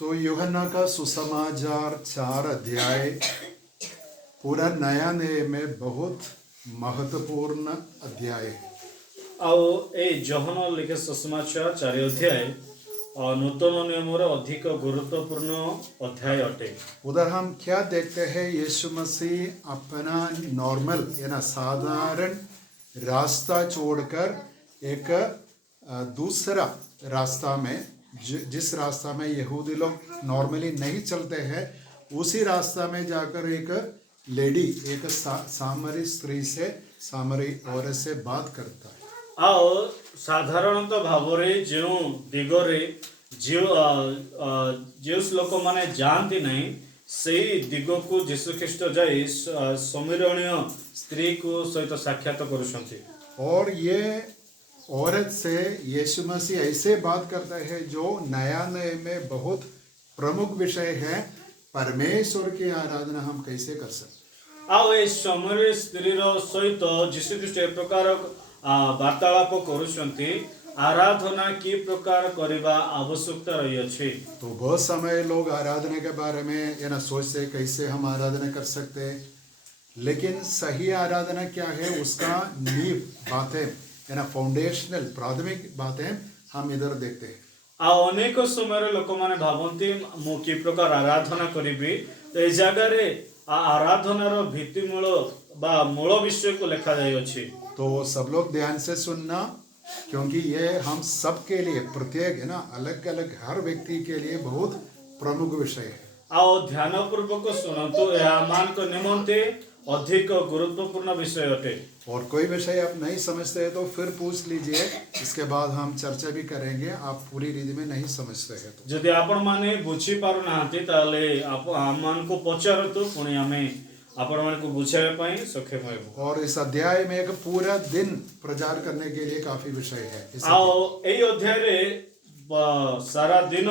तो यूहन्ना का सुसमाचार 4 अध्याय पूरा नया नियम में बहुत महत्वपूर्ण अध्याय है। ଆଉ ଏଇ ଜହନ ଲେଖା ସୁସମାଚାର 4 ଅଧ୍ୟାୟ ନୂତନ ନିୟମର ଅଧିକ ଗୁରୁତ୍ୱପୂର୍ଣ୍ଣ ଅଧ୍ୟାୟ ଅଟେ। उधर हम क्या देखते हैं, यीशु मसीह अपना नॉर्मल यानी साधारण रास्ता छोड़कर एक दूसरा रास्ता में जिस रास्ता में यहूदी लोग नॉर्मली नहीं चलते हैं, उसी रास्ता में जाकर एक लेडी, एक सामरी स्त्री से, सामरी औरत से बात करता है। ଆଉ ସାଧାରଣତଃ ଭାବରେ ଯେଉଁ ଦିଗରେ ଯେଉଁ ଲୋକମାନେ ଯାଆନ୍ତି ନାହିଁ ସେହି ଦିଗକୁ ଯୀଶୁଖ୍ରୀଷ୍ଟ ଯାଇ ସମୀରଣୀୟ ସ୍ତ୍ରୀକୁ ସହିତ ସାକ୍ଷାତ କରୁଛନ୍ତି। और ये औरत से यीशु मसीह ऐसे बात करता है जो नया नए में बहुत प्रमुख विषय है, परमेश्वर की आराधना हम कैसे कर सकते। ଆଉ ଏ ସମୟରେ ସ୍ତ୍ରୀର ସହିତ ଯୀଶୁଖ୍ରୀଷ୍ଟ ଏ ପ୍ରକାର वार्तालाप करुछंती आराधना की प्रकार करवा आवश्यकता रही अछि। तो बहुत समय लोग आराधना के बारे में ये ना सोचते कैसे हम आराधना कर सकते हैं, लेकिन सही आराधना क्या है उसका नींव बातें ये ना फाउंडेशनल प्राथमिक बातें हम इधर देखते हैं। अनेक समय लोक माने भावंती मु की प्रकार आराधना करिबी तो ए जगह रे आराधनार भित्तिमूल बा मूल विषय को लिखा जाय अछि। तो सब लोग ध्यान से सुनना, क्योंकि ये हम सब के लिए प्रत्येक है ना अलग अलग हर व्यक्ति के लिए बहुत प्रमुख विषय है। आओ ध्यान पूर्वक सुनतु मान को निमंते अधिक गुरुत्वपूर्ण विषय अटे। और कोई विषय आप नहीं समझते हैं तो फिर पूछ लीजिए, इसके बाद हम चर्चा भी करेंगे। आप पूरी रीति में नहीं समझते हैं तो यदि आपण माने बुझी पारु नाहंती ताले आप आमान को पचारतु पुणी हमें आपण मान को बुझावे पई सक्षम होबो। और इस अध्याय में एक पूरा दिन प्रचार करने के लिए काफी विषय है। आओ एई अध्याय रे सारा दिन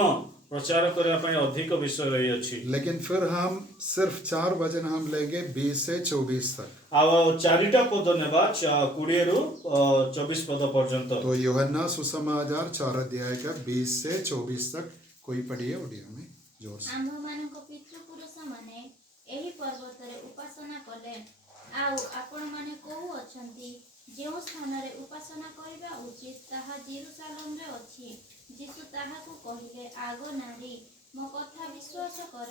प्रचार करने पई अधिक विषय रही अछि, लेकिन फिर हम सिर्फ 4 वचन हम लेंगे 20 से 24 तक। आओ 4टा पद नेबा 20 रु 24 पद पर्यंत। तो यूहन्ना सुसमाचार 4 अध्याय का 20 से 24 तक कोई पढ़िए ओडिया में जोर से। आम्भमानक पितृपुरुष माने एही पर्वतरे उपासना कले, आउ आपण माने कोउ अछंती जेउ स्थान रे उपासना करिबा उचित ताहा जेरूसालेम रे अछि। यीशु ताहाकु कहिले, आगो नारी मो कथा विश्वास कर,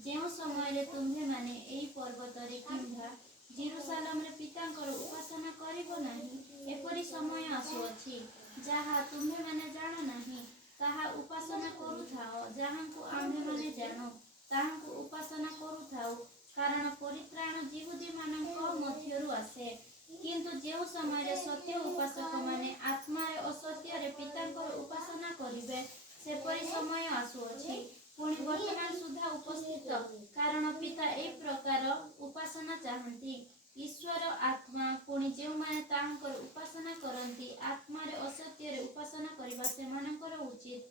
जेउ समय रे तुम्हे माने एही पर्वतरे किंबा जेरूसालेम रे पितांकर उपासना करिबो नाही, एपरि समय आसुअछि जाहा तुम्हे माने जानो नाही, ताहा उपासना करुथाओ। जाहांकु आम्भे माने जानो ताहांकु उपासना करुथाओ, कारण परित्राण जिहुदी मानक मध्यरु आसे। किंतु जेउ समय रे सत्य उपासक माने आत्मा रे असत्य रे पितांकर उपासना करिवे, सेपरि समय आसुअछि, पुणी वर्तमान सुधा उपस्थित, कारण पिता ए प्रकार उपासना चाहंती। ईश्वर आत्मा, पुणी जेउ माने ताहांकर उपासना करंती आत्मा रे असत्य रे उपासना करिबा सेमानकर उचित।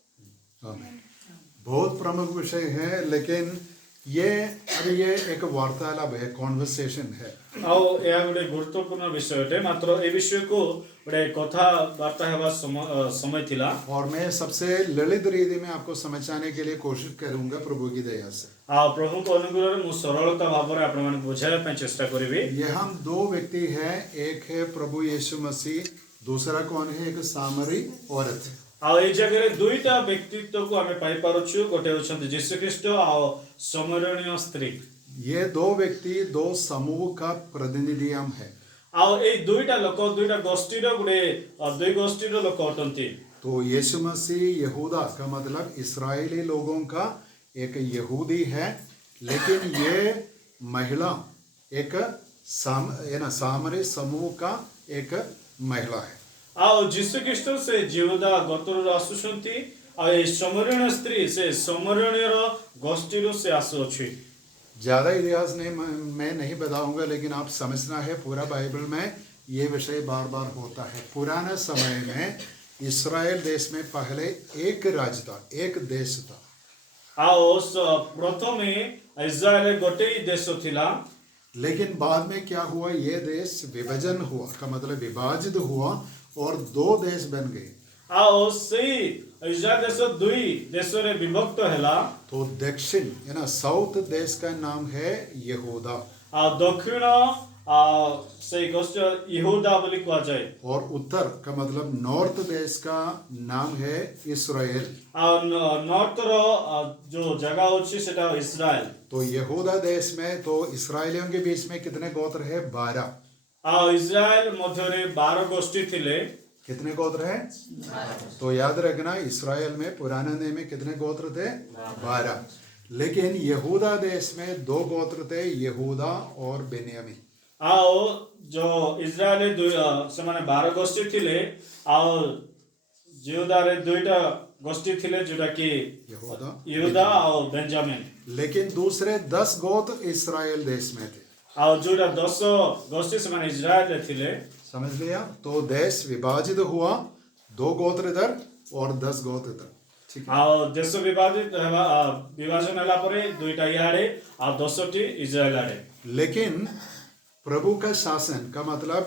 बहुत प्रमुख विषय है, लेकिन ये एक वार्तालाप है, कॉन्वर्सेशन है। आओ यह गोटे गुरुत्वपूर्ण विषय अटे, मात्र ए विषय को गोटे कथा वार्ता हेबा समय थिला। और मैं सबसे ललित रीति में आपको समझाने के लिए कोशिश करूंगा प्रभु की दया से। आ प्रभु को अनुग्रह रे मु सरलता भाव रे आपण माने बुझाय पे चेष्टा करिवे। ये हम 2 व्यक्ति हैं, एक है प्रभु यीशु मसीह, दूसरा कौन है, एक सामरी औरत। आ ए जगह रे दुईटा व्यक्तित्व को हमें पाई पारुछु, गोटे होछंती यीशु ख्रीष्ट आ समरणीय स्त्री। ये 2 व्यक्ति 2 समूह का प्रतिनिधि हम है। आ ए दुईटा लोक दुईटा गोष्ठी रो गुडे दुई गोष्ठी रो लोक अटंती। तो यीशु मसीह यहूदा का मतलब इस्राएली लोगों का एक यहूदी है, लेकिन ये महिला एक सामरी समूह का एक महिला है। आओ यीशु ख्रीष्ट से जीवदा गोत्र आसुछंती, आ ए समरणीय स्त्री से समरणीय गोष्ठी रो से आसुछि। ज़्यादा इतिहास मैं नहीं बताऊंगा, लेकिन आप समझना है पूरा बाइबल में ये विषय बार बार होता है। पुराने समय में इस्राएल देश में पहले एक राज्य था, एक देश था। आओ प्रथमे इस्राएल गोटे ही देश थिला, लेकिन बाद में क्या हुआ, ये देश विभाजन हुआ, का मतलब विभाजित हुआ और 2 देश बन गए। ଆଉ ସେଇ ଇସ୍ରାଏଲ ଦେଶ ଦୁଇ ଦେଶରେ ବିଭକ୍ତ ହେଲା। तो दक्षिण यानी साउथ देश का नाम है यहूदा ଆଉ ଦକ୍ଷିଣ ସେଇ ଗୋଷ୍ଠୀ ଇହୁଦା ବୋଲି କୁହାଯାଏ। और उत्तर का मतलब नॉर्थ देश का नाम है इस्राएल। ଆଉ ନର୍ଥର ଯୋଉ ଜାଗା ଅଛି ସେଟା ଇସ୍ରାଏଲ। तो यहूदा देश में तो इसराइलियों के बीच में कितने गोत्र है? 12। ଆଉ ଇସ୍ରାଏଲ ମଧ୍ୟରେ 12 ଗୋଷ୍ଠୀ ଥିଲେ। कितने गोत्र है? तो याद रखना इसराइल में पुराने नियम में कितने गोत्र थे? 12। लेकिन यहूदा देश में 2 गोत्र थे, यहूदा और बेन्यामीन। ଆଉ ଯୋଉ ଇସ୍ରାଏଲ ସେମାନେ 12 ଗୋଷ୍ଠୀ ଥିଲେ ଆଉ ଜିହୁଦାରେ 2ଟା ଗୋଷ୍ଠୀ ଥିଲେ ଯୋଉଟା କି ୟହୁଦା ଆଉ ବେଞ୍ଜାମିନ। लेकिन दूसरे 10 गोत्र इस्राएल देश में थे। ଆଉ ଯୋଉଟା 10 ଗୋଷ୍ଠୀ ସେମାନେ ଇସ୍ରାଏଲରେ ଥିଲେ। समझ लिया? तो देश विभाजित हुआ, 2 गोत्र इधर और 10 गोत्र इधर। ठीक है। ଆଉ ଦେଶ ବିଭାଜନ ହେଲା ପରେ 2ଟା ଇଆଡେ ଆଉ 10ଟି ଇସ୍ରାଏଲ ଆଡେ। लेकिन प्रभु का शासन का मतलब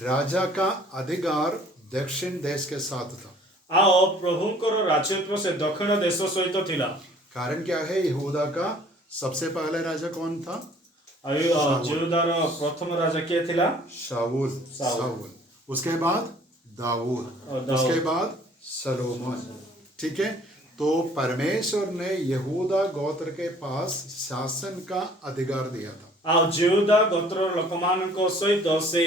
राजा का अधिकार दक्षिण देश के साथ था। ଆଉ ପ୍ରଭୁଙ୍କର ରାଜତ୍ୱ ସେ ଦକ୍ଷିଣ ଦେଶ ସହିତ ଥିଲା। कारण क्या है? यहूदा का सबसे पहले राजा कौन था? ଆଉ ଜିହୁଦାର ପ୍ରଥମ ରାଜା କିଏ ଥିଲା? शाऊल। उसके बाद दाऊद। उसके बाद सलोमन। ठीक है। तो परमेश्वर ने यहूदा गोत्र के पास शासन का अधिकार दिया था। ଆଉ ଜିହୁଦା ଗୋତ୍ରର ଲୋକମାନଙ୍କ सहित से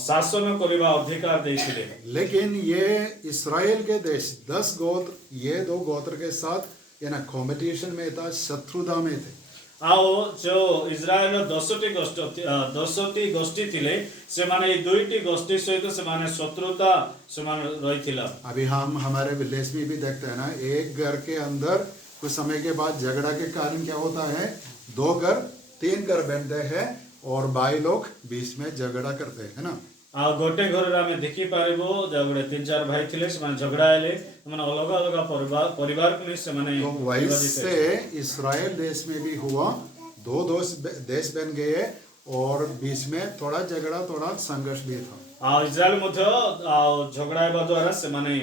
शासन କରିବା ଅଧିକାର ଦେଇଥିଲେ। लेकिन ये इस्राएल के देश 10 गोत्र ये 2 गोत्र के साथ यानी कॉम्पिटिशन में था, शत्रुता में थे। ଆଉ ଯୋଉ ଇସ୍ରାଏଲର 10ଟି ଗୋଷ୍ଠୀ ଥିଲେ ସେମାନେ ଏଇ 2ଟି ଗୋଷ୍ଠୀ ସହିତ ସେମାନେ ଶତ୍ରୁତା ସେମାନେ ରହିଥିଲା। अभी हम हमारे विलेज में भी देखते हैं ना, एक घर के अंदर कुछ समय के बाद झगड़ा के कारण क्या होता है? 2 घर 3 घर बनते हैं और भाई लोग बीच में झगड़ा करते हैं, है ना। ଆଉ ଗୋଟେ ଘରରେ ଆମେ ଦେଖି ପାରିବୁ ଗୋଟେ 3-4 ଭାଇ ଥିଲେ ସେମାନେ ଝଗଡ଼ା ହେଲେ ସେମାନେ ଅଲଗା ଅଲଗା ପରିବାରକୁ ନେଇ ସେମାନେ तो वैसे इस्राएल देश में भी हुआ, 2 देश बन गए और बीच में थोड़ा झगड़ा थोड़ा संघर्ष भी था। ଆଉ ଇସ୍ରାଏଲ ମଧ୍ୟ ଆଉ ଝଗଡ଼ା ହେବା ଦ୍ୱାରା ସେମାନେ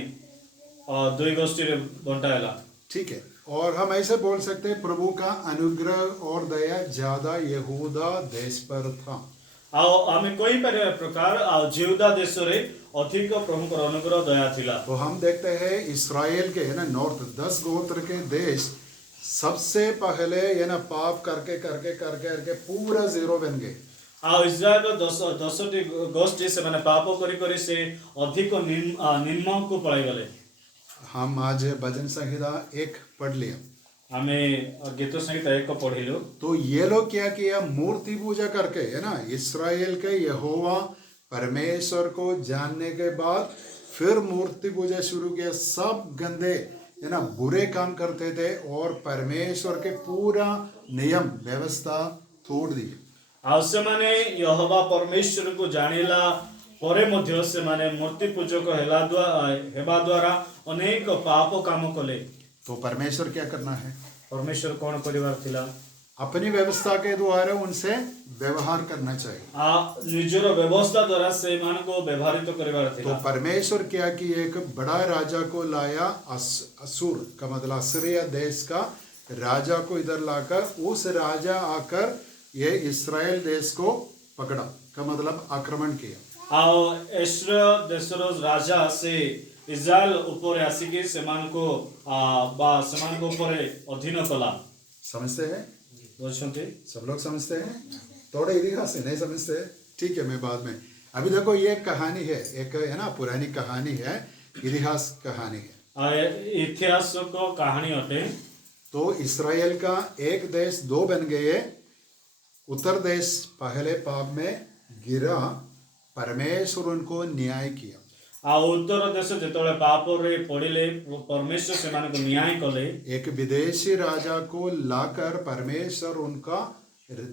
2 ଗୋଷ୍ଠୀରେ ବଣ୍ଟା ହେଲା। ठीक है। और हम ऐसे बोल सकते हैं प्रभु का अनुग्रह और दया ज्यादा यहूदा देश पर था। ଆଉ ଆମେ କହିପାରିବା ପ୍ରକାର ଆଉ ଜିହୁଦା ଦେଶରେ ଅଧିକ ପ୍ରଭୁଙ୍କର ଅନୁଗ୍ରହ ଦୟା ଥିଲା। तो हम देखते हैं इस्राएल के है ना नॉर्थ 10 गोत्र के देश सबसे पहले ये ना पाप करके करके करके करके पूरा जीरो बन गए। ଆଉ ଇସ୍ରାଏଲର 10ଟି ଗୋଷ୍ଠୀ ସେମାନେ ପାପ କରି କରି ସେ ଅଧିକ ନିମ୍ନକୁ ପଳାଇଗଲେ। हम आज भजन संहिता 1 पढ़ लिया। ଆମେ ଗୀତ ସଂହିତା 1 ପଢିଲୁ। तो ये लोग क्या किया? मूर्ति पूजा करके है ना इस्राएल के यहोवा परमेश्वर को जानने के बाद फिर मूर्ति पूजा शुरू किया। सब गंदे है ना बुरे काम करते थे और परमेश्वर के पूरा नियम व्यवस्था तोड़ दी। ଆଉ ସେମାନେ ಯೆಹೋವಾ ପରମେଶ୍ୱରକୁ ଜାଣିଲା ପରେ ମଧ୍ୟ ସେମାନେ ମୂର୍ତ୍ତି ପୂଜକ ହେବା ଦ୍ୱାରା ଅନେକ ପାପ କାମ କଲେ। तो परमेश्वर क्या करना है? ପରମେଶ୍ୱର କ'ଣ କରିବାର ଥିଲା? अपनी व्यवस्था के द्वारा उनसे व्यवहार करना चाहिए। ନିଜର ବ୍ୟବସ୍ଥା ଦ୍ୱାରା ସେମାନଙ୍କୁ ବ୍ୟବହାରିତ କରିବାର तो ଥିଲା। परमेश्वर क्या कि एक बड़ा राजा को लाया, असुर का मतलब असीरिया देश का राजा को इधर लाकर उस राजा आकर ये इस्राएल देश को पकड़ा का मतलब आक्रमण किया। ଆଉ ଏଶ୍ର ଦେଶର ରାଜା ସେ ଇସ୍ରାଏଲ ଉପରେ ଆସିକି ସେମାନଙ୍କୁ ଉପରେ ଅଧୀନ କଲା। समझते हैं? ବୁଝୁଛନ୍ତି? सब लोग समझते हैं? थोड़े इतिहास से नहीं समझते हैं? ठीक है, मैं बाद में। अभी देखो ये कहानी है, एक है ना पुरानी कहानी है, इतिहास कहानी है। ଇତିହାସକ କାହାଣୀ ଅଟେ। तो इस्राएल का एक देश 2 बन गए। उत्तर देश पहले पाप में गिरा, परमेश्वर उनको न्याय किया। ଆଉ ଉତ୍ତର ଦେଶ ଯେତେବେଳେ ପାପରେ ପଡ଼ିଲେ ପରମେଶ୍ୱର ସେମାନଙ୍କୁ ନ୍ୟାୟ କଲେ। एक विदेशी राजा को लाकर परमेश्वर उनका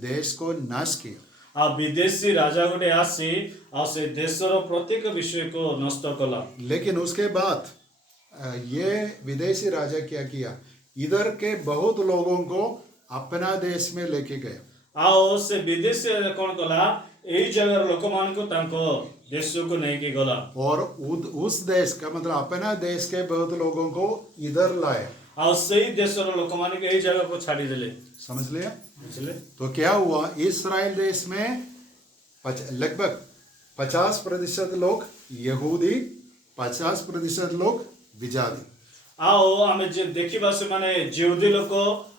देश को नाश किया। ଆଉ ବିଦେଶୀ ରାଜା ଗୋଟେ ଆସି ଆଉ ସେ ଦେଶର ପ୍ରତ୍ୟେକ ବିଷୟକୁ ନଷ୍ଟ କଲା। लेकिन उसके बाद ये विदेशी राजा क्या किया? इधर के बहुत लोगों को अपना देश में लेके गया। ଆଉ ସେ ବିଦେଶୀ କ'ଣ କଲା? ଏଇ ଜାଗାର ଲୋକମାନଙ୍କୁ ତାଙ୍କ देशों को नहीं कि गला और उस देश का मतलब अपना देश के बहुत लोगों को इधर लाए। आ सही देशर लोक माने के जगह को छाड़ी देले समझ लिया? बुझले तो क्या हुआ, इस्राएल देश में लगभग 50% लोग यहूदी, 50% लोग विजाती। आओ आमे जे देखिबा से माने जिहुदी लोक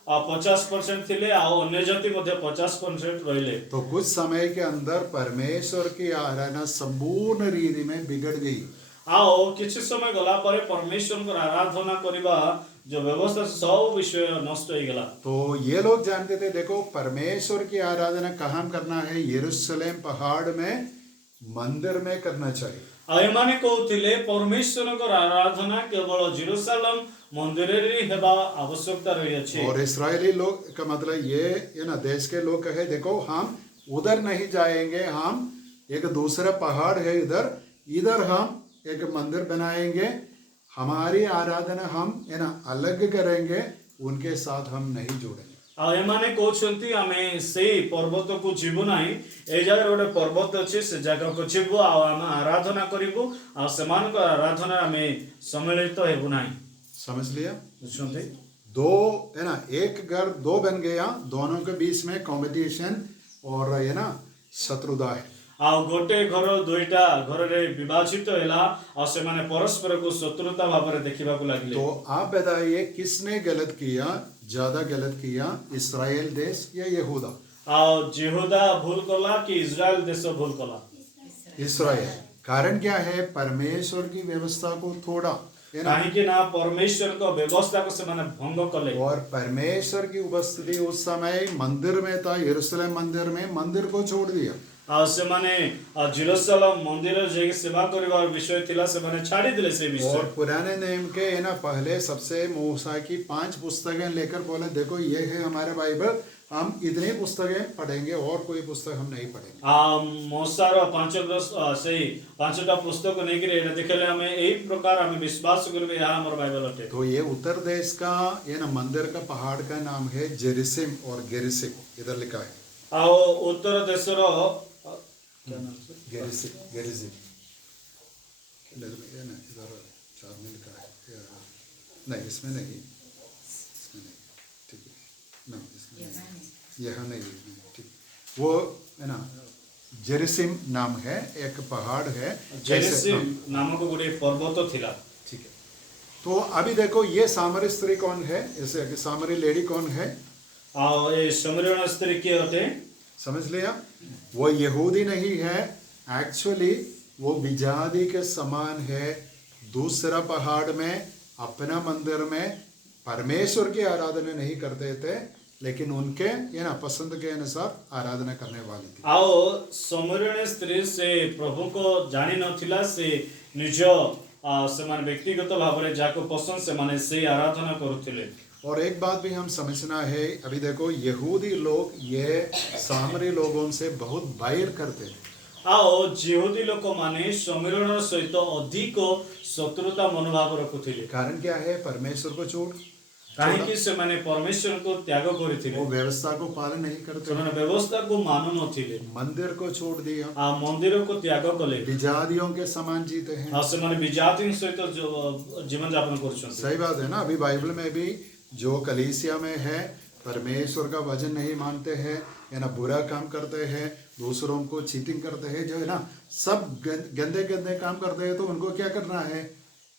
50% थिले आओ अन्य जाति मध्ये 50% रहिले। तो कुछ समय के अंदर परमेश्वर की आराधना संपूर्ण रीति में बिगड़ गई। आओ किछि समय गला परे परमेश्वर को आराधना करिबा जो व्यवस्था सब विषय नष्ट हो गला। तो ये लोग जानते थे, देखो परमेश्वर की आराधना कहाँ करना है, यरूशलेम पहाड़ में मंदिर में करना चाहिए। आ एमाने कहउथिले परमेश्वर को आराधना केवल जेरूशलेम मंदिर रे हेबा आवश्यकता रही अछि। और इस्राएली लोग का मतलब ये ना देश के लोग कहे, देखो हम उधर नहीं जाएंगे, हम एक दूसरा पहाड़ है इधर हम एक मंदिर बनाएंगे, हमारी आराधना हम है ना अलग करेंगे, उनके साथ हम नहीं जोड़ेंगे। आ एमाने कहउछंती आमे सेही पर्वत को जीवु नाही, ए जगह गोटे पर्वत अछि से जगह को जीवु आ आमे आराधना करिवु आ समान को आराधना आमे सम्मिलित हेबु नाही। समझ लिया? बुझछंती दो है ना, एक घर दो बन गया, दोनों के बीच में कंपटीशन और है ना शत्रुता है। आ गोटे घर दुईटा घर रे विभाजित हैला आ से माने परस्पर को शत्रुता भाव रे देखिबा को लागले। तो आप बताइए किसने गलत किया, ज्यादा गलत किया, इस्राएल देश या यहूदा? आ यहूदा भूल कला कि इजराइल देश भूल कला? इस्राएल। कारण क्या है, परमेश्वर की व्यवस्था को थोड़ा है ना, काहे कि ना परमेश्वर को व्यवस्था को से माने भंग कले। और परमेश्वर की उपस्थिति उस समय मंदिर में था, यरूशलेम मंदिर में, मंदिर को छोड़ दिया। आ से माने जेरूशलेम मंदिर जे सेवा करिवार विषय थिला से माने छाड़ी दिले से और विषय। पुराने नियम के है ना पहले सबसे मूसा की 5 पुस्तकें लेकर बोले, देखो ये है हमारा बाइबल, हम इतनी पुस्तकें पढ़ेंगे और कोई पुस्तक हम नहीं पढ़ेंगे। आ मोसार 5 से 5टा पुस्तक नहीं कि एटा देखले हमें एही प्रकार हमें विश्वास करबे या हमर बाइबल अटे। तो ये उत्तर देश का ये ना मंदिर का पहाड़ का नाम है जेरुसलेम और गेरिसिम, इधर लिखा है। आओ उत्तर देशर क्या नाम से गेरिसिम ये ना इधर 4 में लिखा है, नहीं इसमें नहीं, ठीक है ना, इसमें यहाँ नहीं, ठीक, वो है ना जेरुसलेम नाम है, एक पहाड़ है, जेरुसलेम नामक गोटे पर्वत थिला। ठीक है। तो अभी देखो ये सामरी स्त्री कौन है, इसे सामरी लेडी कौन है? आ ये समरण स्त्री के होते समझ लिया? वो यहूदी नहीं है, एक्चुअली वो विजाती के समान है। दूसरा पहाड़ में अपना मंदिर में परमेश्वर की आराधना नहीं करते थे, लेकिन उनके ये ना पसंद के अनुसार आराधना करने वाली थी। आओ समरण स्त्री से प्रभु को जानी नथिला से निज से मान व्यक्तिगत भाव रे जाको पसंद से माने से आराधना करुथिले। और एक बात भी हम समझना है, अभी देखो यहूदी लोग ये सामरी लोगों से बहुत बैर करते थे। आओ यहूदी लोक माने समरण सहित अधिक शत्रुता मनोभाव रखुथिले। कारण क्या है, परमेश्वर को छोड़, काहे कि से माने परमेश्वर को त्याग करिथिले, वो व्यवस्था को पालन नहीं करते, ସେମାନେ व्यवस्था को मानु नथिले, मंदिर को छोड़ दिया, आ मंदिर को त्याग कले, विजातियों के समान जीते हैं। आ से माने विजाति सहित जो जीवन यापन करछन। सही बात है ना। अभी बाइबल में भी जो कलीसिया में है, परमेश्वर का वचन नहीं मानते हैं, है ना, बुरा काम करते हैं, दूसरों को चीटिंग करते हैं, जो है ना सब गंदे गंदे काम करते हैं, तो उनको क्या करना है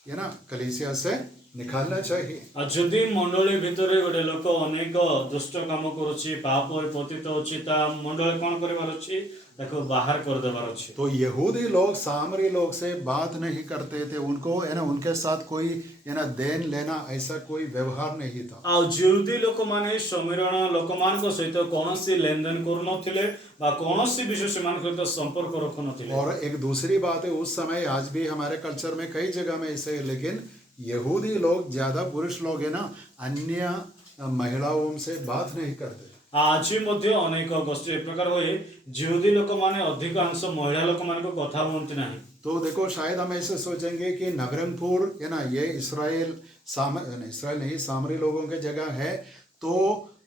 ना, कलीसिया से निकालना चाहिए। आ जदि मंडली भितरे गोटे लोक अनेक दुष्ट काम करूछि, पाप पतित होछि, ता मंडली कोन करबार अछि, देखो बाहर कर देबार अछि। तो यहूदी लोग सामरी लोग से बात नहीं करते थे, उनको है ना उनके साथ कोई है ना देन लेना ऐसा कोई व्यवहार नहीं था। आ यहूदी लोक माने समीरण लोक मान को सहित कोनोसी लेन देन करू नथिले बा कोनोसी विशेष मान सहित संपर्क रखु नथिले। और एक दूसरी बात है, उस समय आज भी हमारे कल्चर में कई जगह में ऐसे है, लेकिन यहूदी लोग ज्यादा पुरुष लोग है ना अन्य महिलाओं से बात नहीं करते। आज मध्य अनेक गोष्ठी एक प्रकार होए यहूदी लोक माने अधिकांश महिला लोक मान को कथा बोलते नहीं। तो देखो शायद हम ऐसे सोचेंगे कि नवरंगपुर है ना ये इस्राएल नहीं सामरी लोगों की जगह है, तो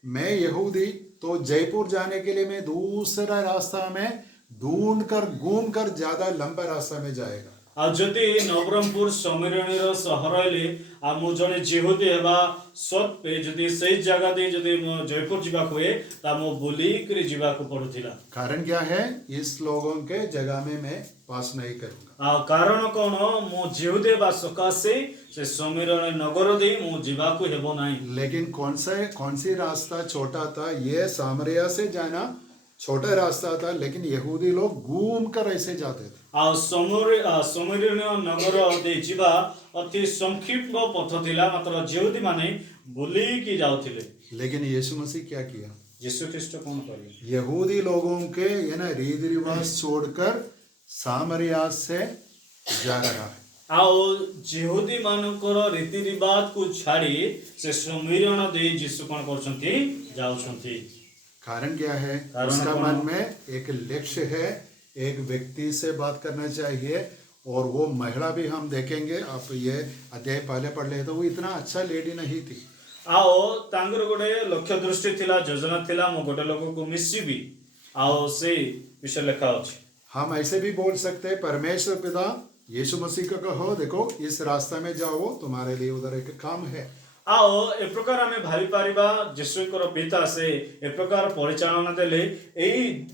मैं यहूदी, तो जयपुर जाने के लिए मैं दूसरा रास्ता में ढूंढ कर घूम कर ज्यादा लंबा रास्ता में जाएगा। आ जदि नवरंगपुर समिरणीर सहर हेले आ मु जने जेहुदी हेबा सत्वे जदि सही जगह दे जदि मु जयपुर जीवा हुए ता मु बुली करी जीवा को पड़ुथिला। कारण क्या है? इस लोगों के जगह में मैं पास नहीं करूंगा। आ कारण कोन मु जेहुदी बा सकासे से समिरण नगर दे मु जीवा को हेबो नाही। लेकिन कौन सी रास्ता छोटा था? ये सामरिया से जाना छोटा रास्ता था, लेकिन यहूदी लोग घूम कर ऐसे जाते थे। आ समिरण नगर दे जीवा अति संक्षिप्त पथ थिला, मात्र जेहुदी माने बुली की जाउथिले। लेकिन यीशु मसीह क्या किया? यीशु ख्रीष्ट कोन करे? यहूदी लोगों के ये ना रीति रिवाज छोड़कर सामरिया से जा रहा है। आओ जेहुदी मानकर रीति रिवाज को छाड़ी से समिरण दे यीशु कोन करछंती जाउछंती। कारण क्या है? कारण उसका कौन? मन में एक लक्ष्य है, एक व्यक्ति से बात करना चाहिए। और वो महिला भी हम देखेंगे, आप ये अध्याय पहले पढ़ ले तो वो इतना अच्छा लेडी नहीं थी। आओ तांगर गोटे लक्ष्य दृष्टि थिला, योजना थिला, मो गोटे लोग को मिसिबी आओ से विषय लिखा अछि। हम ऐसे भी बोल सकते हैं, परमेश्वर पिता यीशु मसीह को कहो, देखो इस रास्ता में जाओ, तुम्हारे लिए उधर एक काम है। आओ ए प्रकार आमे भावी पारिबा यीशुकर पिता से ए प्रकार परिचालना देले एई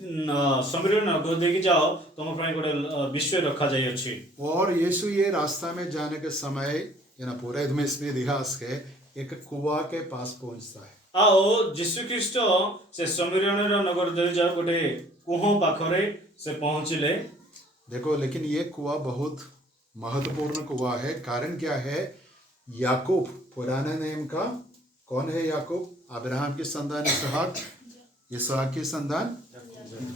समिरण नगर देखि जाओ, तुम प्राय गोटे विषय रखा जाय अछि। और यीशु ये रास्ता में जाने के समय ये ना पूरे इतिहास के एक कुआं के पास पहुंचता है। आओ यीशु ख्रीष्ट से समिरण नगर दे जाओ गोटे कुहो पाखरे से पहुंचिले। देखो, लेकिन ये कुआं बहुत महत्वपूर्ण कुआं है। कारण क्या है? याकूब, पुराने नेम का कौन है? याकूब अब्राहम की संतान इसहाक की संतान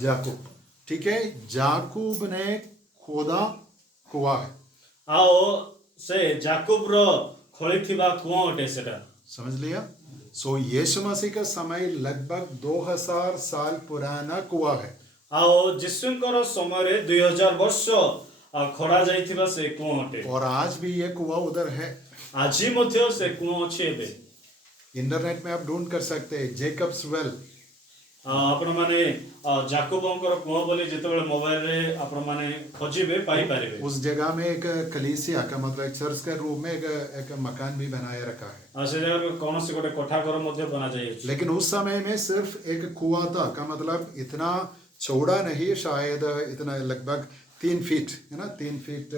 याकूब, ठीक है। याकूब ने खोदा कुआं है। आओ से याकूब रो खोलिथिबा कुओ अटे सेटा, समझ लिया? सो यीशु मसीह का समय लगभग 2000 साल पुराना कुआं है। आओ यीशुकर समय रे 2000 वर्ष खड़ा जाइथिबा से कुओ अटे। और आज भी ये कुआं उधर है। आजी मध्य से कुओ अछि एबे। इंटरनेट में आप ढूंढ कर सकते हैं जेकब्स वेल। आपण माने जाकोबंकर कुओ बोली जेतेबेले मोबाइल रे आपण माने खोजिबे पाई पारिबे। उस जगह में एक कलीसिया का मतलब चर्च के रूप में एक मकान भी बनाया रखा है। से जगह में कौन से गोटे कोठा घर मध्य बना जाय। लेकिन उस समय में सिर्फ एक कुआं था, का मतलब इतना चौड़ा नहीं, शायद इतना लगभग 3 फीट है ना, 3 फीट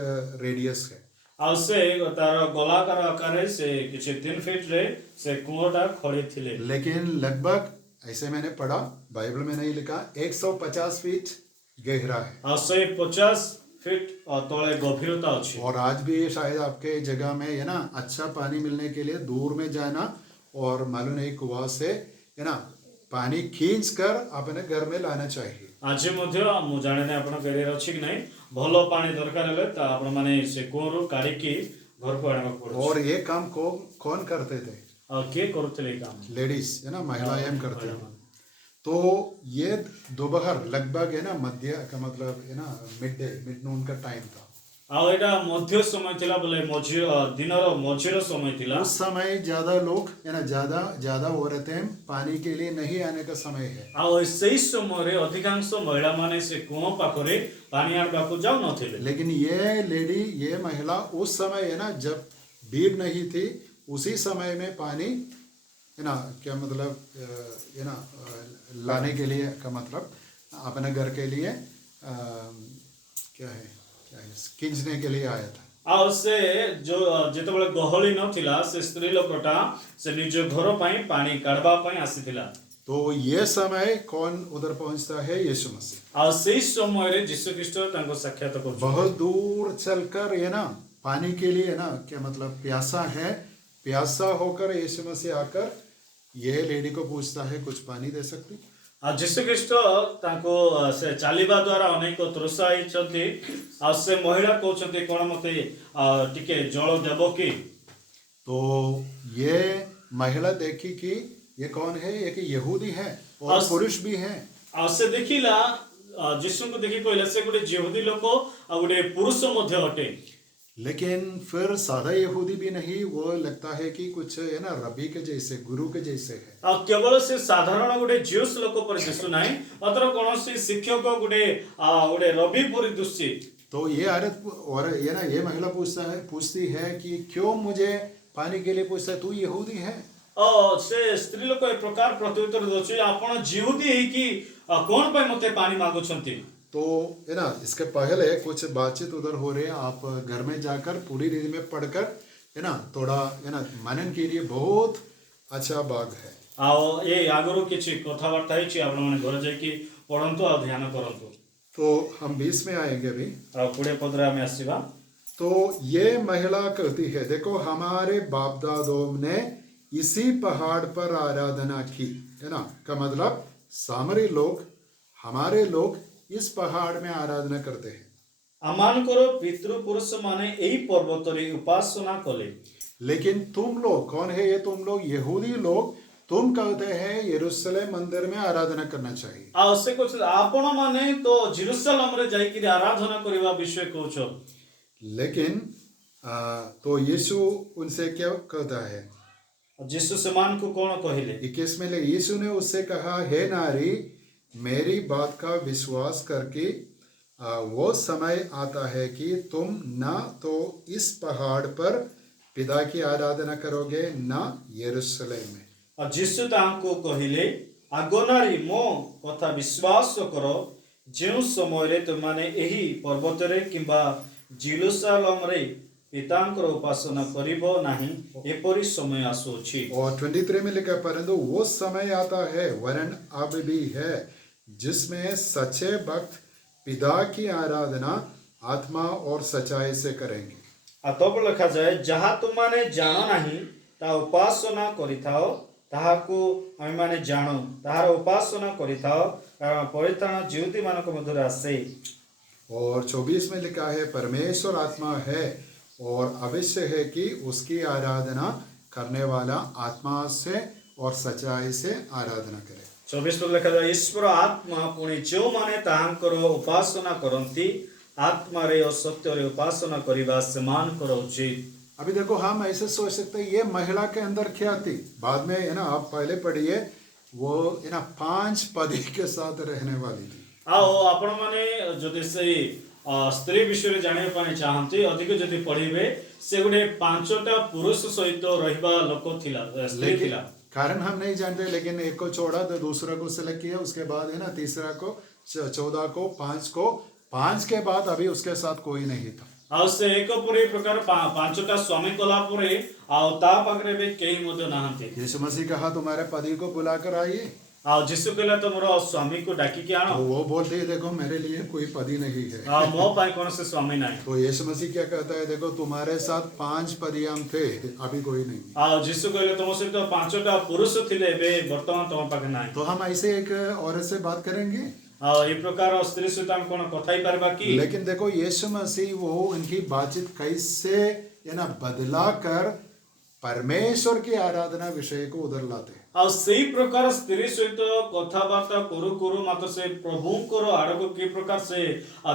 रेडियस है। आ से तार गोलाकार आकार से किछ 3 फीट रे से कुओटा खड़ी थिले। लेकिन लगभग ऐसे मैंने पढ़ा, बाइबल में नहीं लिखा, 150 फीट गहरा है। आ से 50 फीट तले गभीरता अछि। और आज भी शायद आपके जगह में है ना अच्छा पानी मिलने के लिए दूर में जाना और मालूम नहीं कुआं से है ना पानी खींच कर अपने घर में लाना चाहिए। आज मध्य मु जाने नै आपण करियर अछि कि नै, भलो पानी दरकार हेले त आपण माने से कुओरो काढी की घर को आनबा पड़ो। और ये काम कौन करते थे? के करथले काम? लेडीज है ना, महिलाएं करते थे। तो ये दोपहर लगभग है ना मध्य का मतलब है ना मिड नून का टाइम था। आ एटा मध्य समय थिला, बोले मझी दिनर मझीर समय थिला। उस समय ज्यादा लोग है ना ज्यादा औरतें पानी के लिए नहीं आने का समय है। आ सही समय रे अधिकांश महिला माने से कुओ पाखरे पानी आनबा को जाउ नथिले। लेकिन ये महिला उस समय है ना जब भीड़ नहीं थी, उसी समय में पानी है ना क्या मतलब है ना लाने के लिए का मतलब अपने घर के लिए क्या है खींचने के लिए आया था। आ से जो जेतेबेले गहली नथिला से स्त्री लोकटा से निज घर पई पानी काढबा पई आसीथिला। तो ये समय कौन उधर पहुंचता है? यीशु मसीह। आ सही समय रे यीशु ख्रीष्ट तांको साक्षात कर बहुत दूर चलकर है ना पानी के लिए ना क्या मतलब प्यासा है, प्यासा होकर यीशु मसीह आकर ये लेडी को पूछता है कुछ पानी दे सकती? आ यीशु ख्रीष्ट तांको से चालिबा द्वारा अनेक तृषा हिचंती। आ से महिला कहउछंती कोन मते टिके जल देबो की? तो ये महिला देखी कि ये कौन है? एक यहूदी है और पुरुष भी है। आ से देखिला यीशु को देखि कहला से गोटे यहूदी लोक आ गोटे पुरुष मध्य अटे। लेकिन फिर सादा यहूदी भी नहीं, वो लगता है कि कुछ है ना रबी के जैसे, गुरु के जैसे है। ଆଉ କେବଳ ସେ ସାଧାରଣ ଗୋଟେ ଜିଉସ୍ ଲୋକ ପରି ଦିଶୁନାହିଁ, ମାତ୍ର କୌଣସି ଶିକ୍ଷକ ଗୋଟେ ରବି ପରି ଦୁଶୁଛି। तो ये औरत और ये ना ये महिला पूछती है कि क्यों मुझे पानी के लिए पूछता है, तू यहूदी है? ସେ ସ୍ତ୍ରୀ ଲୋକ ଏ ପ୍ରକାର ପ୍ରତ୍ୟୁତ୍ତର ଦଉଛି, ଆପଣ ଜିହୁଦୀ ହେଇକି କଣ ପାଇଁ ମତେ ପାଣି ମାଗୁଛନ୍ତି? तो है ना इसके पहले कुछ बातचीत उधर हो रही है, आप घर में जाकर पूरी रीति में पढ़कर है ना थोड़ा है ना मनन कीजिए, बहुत अच्छा भाग है। ଆଉ ଏ ଆଗରୁ କିଛି କଥାବାର୍ତ୍ତା ହେଇଛି, ଆପଣମାନେ ଘରେ ଯାଇକି ପଢନ୍ତୁ ଆଉ ଧ୍ୟାନ କରନ୍ତୁ। तो हम 20 में आएंगे अभी। ଆଉ 20 ପଦରେ ଆମେ ଆସିବା। तो ये महिला कहती है, देखो हमारे बाप दादों ने इसी पहाड़ पर आराधना की, है ना, का मतलब सामरी लोग, हमारे लोग इस पहाड़ में आराधना करते हैं। ଆମମାନଙ୍କର ପିତୃପୁରୁଷ ମାନେ ଏହି ପର୍ବତରେ ଉପାସନା କଲେ। लेकिन तुम लोग कौन है? ये तुम लोग यहूदी लोग, तुम कहते हैं यरूशलेम मंदिर में आराधना करना चाहिए। ଆଉ ସେ କହୁଛନ୍ତି ଆପଣ ମାନେ ତ ଜେରୁସାଲେମରେ ଯାଇକି ଆରାଧନା କରିବା ବିଷୟ କହୁଛ। लेकिन तो यीशु उनसे क्या कहता है? ଯୀଶୁ ସେମାନଙ୍କୁ କଣ କହିଲେ? 21 में यीशु ने उससे कहा, हे नारी, मेरी बात का विश्वास करके वो समय आता है कि तुम ना तो इस पहाड़ पर पिता की आराधना करोगे, ना यरूशलेम में। ଆଉ ଯୀଶୁ ତାଙ୍କୁ କହିଲେ, ଆଗ ନାରୀ ମୋ କଥା ବିଶ୍ୱାସ କର, ଯେଉଁ ସମୟରେ ତୁମମାନେ ଏହି ପର୍ବତରେ କିମ୍ବା ଜେରୁସାଲେମରେ ପିତାଙ୍କର ଉପାସନା କରିବ ନାହିଁ, ଏପରି ସମୟ ଆସୁଅଛି। और 23 में लिखा, परंतु वो समय आता है, वरन अब भी है, जिसमें सच्चे भक्त पिता की आराधना आत्मा और सच्चाई से करेंगे। ଆଉ ତब ଲେଖାଯାଏ, ଯାହା ତୁମମାନେ ଜାଣ ନାହିଁ ତାହା ଉପାସନା କରିଥାଅ, ତାହାକୁ ଆମେମାନେ ଜାଣୁ, ତାହାର ଉପାସନା କରିଥାଅ, କାରଣ ପରିତ୍ରାଣ ଜିହୁଦୀମାନଙ୍କ ମଧ୍ୟରେ ଆସେ। और 24 में लिखा है, परमेश्वर आत्मा है और अवश्य है कि उसकी आराधना करने वाला आत्मा से और सच्चाई से आराधना करे। 24 पर ଲେଖାଯାଏ, ଈଶ୍ୱର ଆତ୍ମା, ପୁଣି ଯେଉଁମାନେ ତାହାଙ୍କର ଉପାସନା କରନ୍ତି ଆତ୍ମାରେ ଓ ସତ୍ୟରେ ଉପାସନା କରିବା ସେମାନଙ୍କର ଉଚିତ। अभी देखो हम ऐसे सोच सकते हैं ये महिला के अंदर क्या थी? बाद में है ना आप पहले पढ़िए, वो है ना 5 पति के साथ रहने वाली थी। ଆଉ ଆପଣମାନେ ଯଦି ସେଇ ସ୍ତ୍ରୀ ବିଷୟରେ ଜାଣିବା ପାଇଁ ଚାହାନ୍ତି, ଅଧିକ ଯଦି ପଢିବେ, ସେ ଗୋଟେ 5ଟା ପୁରୁଷ ସହିତ ରହିବା ଲୋକ ଥିଲା, ସ୍ତ୍ରୀ ଥିଲା। कारण हम नहीं जानते, लेकिन एक को छोड़ा तो दूसरा को सिलेक्ट किया, उसके बाद है ना तीसरा को, 14 को, 5 को, 5 के बाद अभी उसके साथ कोई नहीं था। ଆଉ ସେ ଏକ ପରେ ପ୍ରକାର 5ଟା ସ୍ୱାମୀ କଲା ପରେ ଆଉ ତା ପାଖରେ ବି କେହି ମଧ୍ୟ ନାହାନ୍ତି। यीशु मसीह कहा, तुम्हारे पति को बुलाकर आइए। ଆଉ ଯୀଶୁ କହିଲା, ତମର ସ୍ୱାମୀକୁ ଡାକିକି ଆଣ। तो वो बोलते हैं, देखो मेरे लिए कोई पति नहीं है। ଆଉ ମୋ ପାଇଁ କୌଣସି ସ୍ୱାମୀ ନାହିଁ। तो यीशु मसीह क्या कहता है, देखो तुम्हारे साथ 5 पति हम थे, अभी कोई नहीं। ଆଉ ଯୀଶୁ କହିଲେ, ତମ ସହିତ 5ଟା ପୁରୁଷ ଥିଲେ, ଏବେ ବର୍ତ୍ତମାନ ତମ ପାଖରେ ନାହିଁ। तो हम ऐसे एक औरत से बात करेंगे। ଆଉ এই ପ୍ରକାର ସ୍ତ୍ରୀ ସହିତ ଆମେ କଣ କଥା ହେଇପାରିବା କି? लेकिन देखो यीशु मसीह वो उनकी बातचीत कैसे है ना बदला कर परमेश्वर की आराधना विषय को उधर लाते हैं। ଆଉ ସେଇ ପ୍ରକାର ସ୍ତ୍ରୀ ସହିତ କଥାବାର୍ତ୍ତା କରୁ କରୁ ମାତ୍ର ସେ ପ୍ରଭୁଙ୍କର ଆଡ଼କୁ କି ପ୍ରକାର ସେ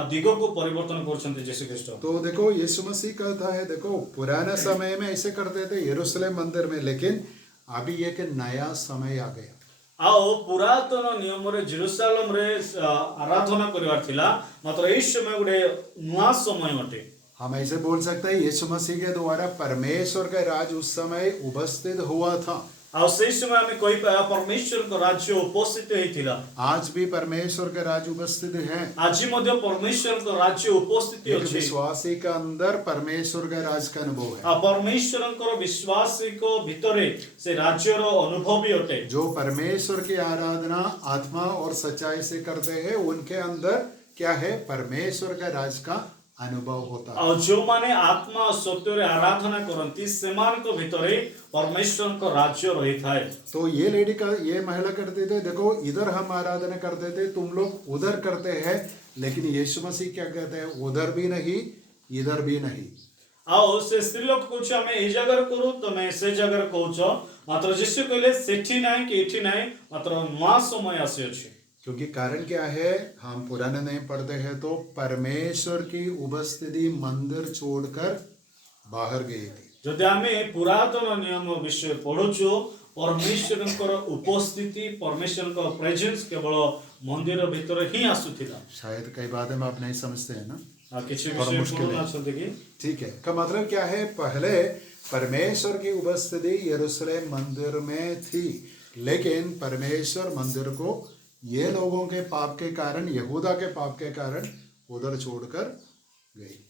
ଦିଗକୁ ପରିବର୍ତ୍ତନ କରୁଛନ୍ତି ଯୀଶୁ ଖ୍ରୀଷ୍ଟ। तो देखो यीशु मसीह कहता है, देखो पुराने समय में ऐसे करते थे यरूशलेम मंदिर में, लेकिन अभी एक नया समय आ गया। ଆଉ ପୁରାତନ ନିୟମରେ ଜେରୁସାଲେମରେ ଆରାଧନା କରିବାର ଥିଲା, ମାତ୍ର ଏଇ ସମୟ ଗୋଟେ ନୂଆ ସମୟ ଅଟେ। हम ऐसे बोल सकते हैं, यीशु मसीह के द्वारा परमेश्वर का राज उस समय उपस्थित हुआ था। ଆଉ ସେଇ ସମୟ ଆମେ କହିପାରିବା ପରମେଶ୍ୱରଙ୍କ ରାଜ୍ୟ ଉପସ୍ଥିତ ହେଇଥିଲା। आज भी परमेश्वर का राज उपस्थित है। ଆଜି ମଧ୍ୟ ପରମେଶ୍ୱରଙ୍କ ରାଜ୍ୟ ଉପସ୍ଥିତ एक ଅଛି। विश्वासी का अंदर परमेश्वर का राज का अनुभव है। ଆଉ ପରମେଶ୍ୱରଙ୍କର ବିଶ୍ୱାସୀଙ୍କ ଭିତରେ ସେ ରାଜ୍ୟର ଅନୁଭବ ବି ଅଟେ। जो परमेश्वर की आराधना आत्मा और सच्चाई से करते हैं, उनके अंदर क्या है? परमेश्वर का राज का अनुभव होता है। ଆଉ ଯେଉଁମାନେ ଆତ୍ମା ସତ୍ୟରେ ଆରାଧନା କରନ୍ତି ସେମାନଙ୍କ ଭିତରେ ପରମେଶ୍ୱରଙ୍କ ରାଜ୍ୟ ରହିଥାଏ। तो ये महिला करते थे, देखो इधर हम आराधना करते थे, तुम लोग उधर करते हैं, लेकिन यीशु मसीह क्या कहते हैं? उधर भी नहीं, इधर भी नहीं। ଆଉ ସେ ସ୍ତ୍ରୀ ଲୋକ କହୁଛି, ଆମେ ଏଇ ଜାଗାରେ କରୁ, ତମେ ସେ ଜାଗାରେ କହୁଛ, ମାତ୍ର ଯୀଶୁ କହିଲେ ସେଠି ନାହିଁ କି ଏଠି ନାହିଁ, ମାତ୍ର ନୂଆ ସମୟ ଆସିଅଛି। क्योंकि कारण क्या है, हम पुराने नहीं पढ़ते हैं तो परमेश्वर की उपस्थिति मंदिर छोड़कर बाहर गई थी। ଯଦି ଆମେ ପୁରାତନ ନିୟମ ବିଷୟ ପଢୁଛୁ परमेश्वरଙ୍କର ଉପସ୍ଥିତି परमेश्वरଙ୍କ ପ୍ରେଜେନ୍ସ କେବଳ ମନ୍ଦିର ଭିତରେ ହିଁ ଆସୁଥିଲା। शायद कई बातें हम आप नहीं समझते हैं ना, କିଛି बड़ा ବିଷୟ मुश्किल है। ଶୁଣୁନାହାନ୍ତି କି ठीक है, का मतलब क्या है, पहले परमेश्वर की उपस्थिति यरूशलेम मंदिर में थी, लेकिन परमेश्वर मंदिर को ये लोगों के पाप के कारण, यहूदा के पाप के कारण उधर छोड़कर गई।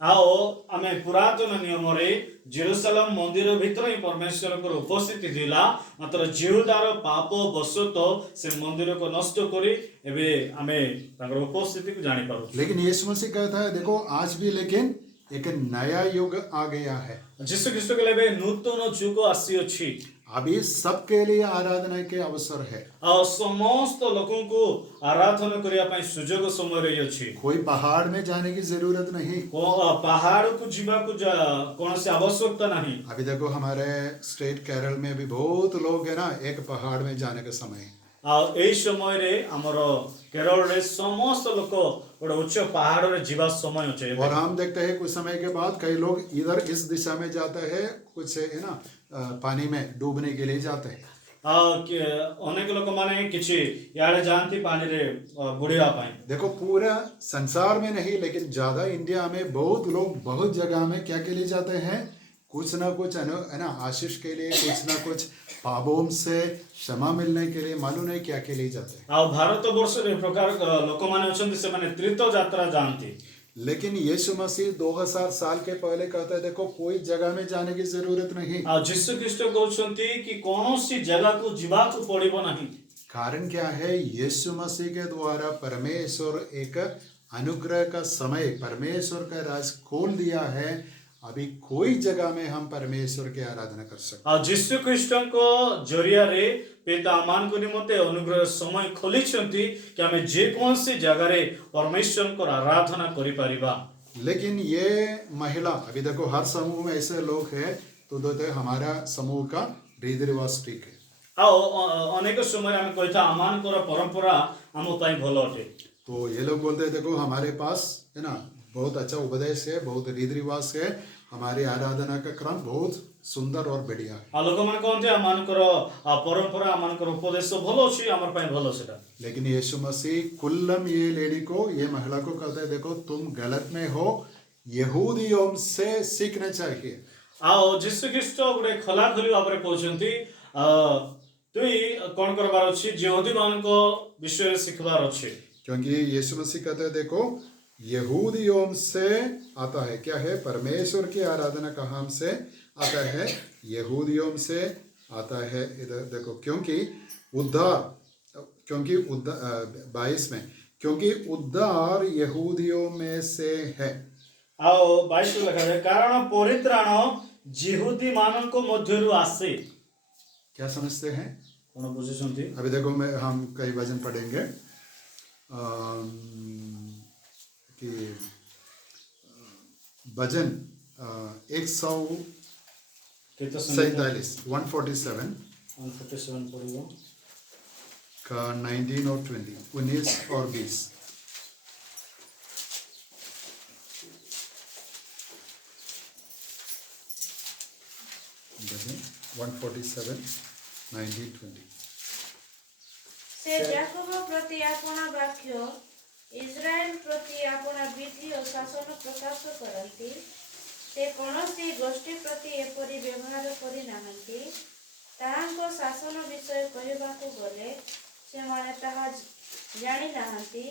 ଆଉ ଆମେ ପୁରାତନ ନିୟମରେ ଜେରୁସାଲେମ ମନ୍ଦିର ଭିତରେ ହିଁ परमेश्वरଙ୍କର ଉପସ୍ଥିତି ଥିଲା, ମାତ୍ର ଜିହୁଦାର ପାପ ବଶତଃ ସେ ମନ୍ଦିରକୁ ନଷ୍ଟ କରି ଏବେ ଆମେ ତାଙ୍କର ଉପସ୍ଥିତିକୁ ଜାଣିପାରୁଛୁ। लेकिन यीशु मसीह कहता है देखो आज भी लेकिन एक नया युग आ गया है, ଯୀଶୁ ଖ୍ରୀଷ୍ଟ କହିଲେ ଏବେ ନୂତନ ଯୁଗ ଆସିଅଛି, अभी सबके लिए आराधना के अवसर है। ଆଉ ସମସ୍ତ ଲୋକଙ୍କୁ ଆରାଧନା କରିବା ପାଇଁ ସୁଯୋଗ ସମୟ ରହିଅଛି। कोई पहाड़ में जाने की जरूरत नहीं। ପାହାଡ଼କୁ ଯିବାକୁ କୌଣସି ଆବଶ୍ୟକତା ନାହିଁ। अभी देखो हमारे स्टेट केरल में भी बहुत लोग है ना, एक पहाड़ में जाने के समय, ଆଉ ଏହି ସମୟରେ ଆମର କେରଳରେ ସମସ୍ତ ଲୋକ ଗୋଟେ ଉଚ୍ଚ ପାହାଡ଼ରେ ଯିବା ସମୟ ଅଛି। और हम देखते हैं कुछ समय के बाद कई लोग इधर इस दिशा में जाते हैं, कुछ है ना पानी में डूबने के लिए जाते हैं। ଆଉ ଅନେକ ଲୋକମାନେ କିଛି ଇଆଡ଼େ ଯାଆନ୍ତି ପାଣିରେ ବୁଡ଼ିବା ପାଇଁ। देखो पूरा संसार में नहीं लेकिन ज्यादा इंडिया में बहुत लोग बहुत जगह में क्या के लिए जाते हैं, कुछ ना कुछ है ना आशीष के लिए, कुछ ना कुछ पापों से क्षमा मिलने के लिए, मालूम नहीं क्या के लिए जाते हैं। ଆଉ ଭାରତ ବର୍ଷରେ ଏ ପ୍ରକାର ଲୋକମାନେ ଅଛନ୍ତି, ସେମାନେ ତୀର୍ଥ ଯାତ୍ରା ଯାଆନ୍ତି। लेकिन यीशु मसीह 2000 साल के पहले कहता है देखो कोई जगह में जाने की जरूरत नहीं। ଆଉ ଯୀଶୁ ଖ୍ରୀଷ୍ଟ କହୁଛନ୍ତି କି କୌଣସି ଜାଗାକୁ ଯିବାକୁ ପଡ଼ିବ ନାହିଁ। कारण क्या है, यीशु मसीह के द्वारा परमेश्वर एक अनुग्रह का समय, परमेश्वर का राज खोल दिया है। अभी कोई जगह में हम परमेश्वर की आराधना कर सकते। ଆଉ ଯୀଶୁ ଖ୍ରୀଷ୍ଟଙ୍କ ଜରିଆରେ ପିତା ଆମମାନଙ୍କ ନିମନ୍ତେ ଅନୁଗ୍ରହ ସମୟ ଖୋଲିଛନ୍ତି କି ଆମେ ଯେକୌଣସି ଜାଗାରେ परमेश्वरଙ୍କର ଆରାଧନା କରିପାରିବା। लेकिन ये महिला, अभी देखो हर समूह में ऐसे लोग हैं तो दोते हमारा समूह का रीति रिवाज ठीक है। ଆଉ ଅନେକ ସମୟରେ ଆମେ କହିଥାଉ ଆମମାନଙ୍କର ପରମ୍ପରା ଆମ ପାଇଁ ଭଲ ଅଟେ। तो ये लोग बोलते हैं देखो हमारे पास है ना बहुत अच्छा उपदेश है, बहुत रीति रिवाज है, हमारी आराधना का क्रम बहुत सुंदर और बढ़िया है। ଆଉ ଲୋକମାନେ କହନ୍ତି ଆମମାନଙ୍କର ପରମ୍ପରା ଆମମାନଙ୍କର ଉପଦେଶ ଭଲ ଅଛି, ଆମର ପାଇଁ ଭଲ ସେଟା। लेकिन यीशु मसीह कुल्लम ये लेडी को, ये महिला को कहता है देखो तुम गलत में हो, यहूदियों से सीखना चाहिए। ଆଉ ଯୀଶୁ ଖ୍ରୀଷ୍ଟ ଗୋଟେ ଖୋଲାଖୋଲି ଭାବରେ କହୁଛନ୍ତି ତୁଇ କ'ଣ କରିବାର ଅଛି, ଯହୂଦୀ ମାନଙ୍କ ବିଷୟରେ ଶିଖିବାର ଅଛି। क्योंकि यीशु मसीह कहते हैं देखो यहूदियों से आता है, क्या है, परमेश्वर की आराधना कहाँ से आता है, यहूदियों से आता है। इधर देखो क्योंकि उद्धार 22 में, क्योंकि उद्धार यहूदियों में से है। ଆଉ 22 ଲେଖାଯାଏ କାରଣ ପରିତ୍ରାଣ ଯିହୁଦୀ ମାନଙ୍କ ମଧ୍ୟରୁ ଆସେ। क्या समझते हैं? କ'ଣ ବୁଝୁଛନ୍ତି? अभी देखो हम कई वचन पढ़ेंगे कि भजन 147 147 147 ପଡ଼ିବ। का 19 और 20, 19 और 20। भजन 147 19 20। से याकूब प्रति अपना वाक्य इस्राएल प्रति अपना विधि और शासन प्रकाश करती। से कौनसी गोष्ठी प्रति एपरी व्यवहार करि नाहंती। ताहांको शासन विषय कहबाकू गले से माने ताहा जानी नाहंती।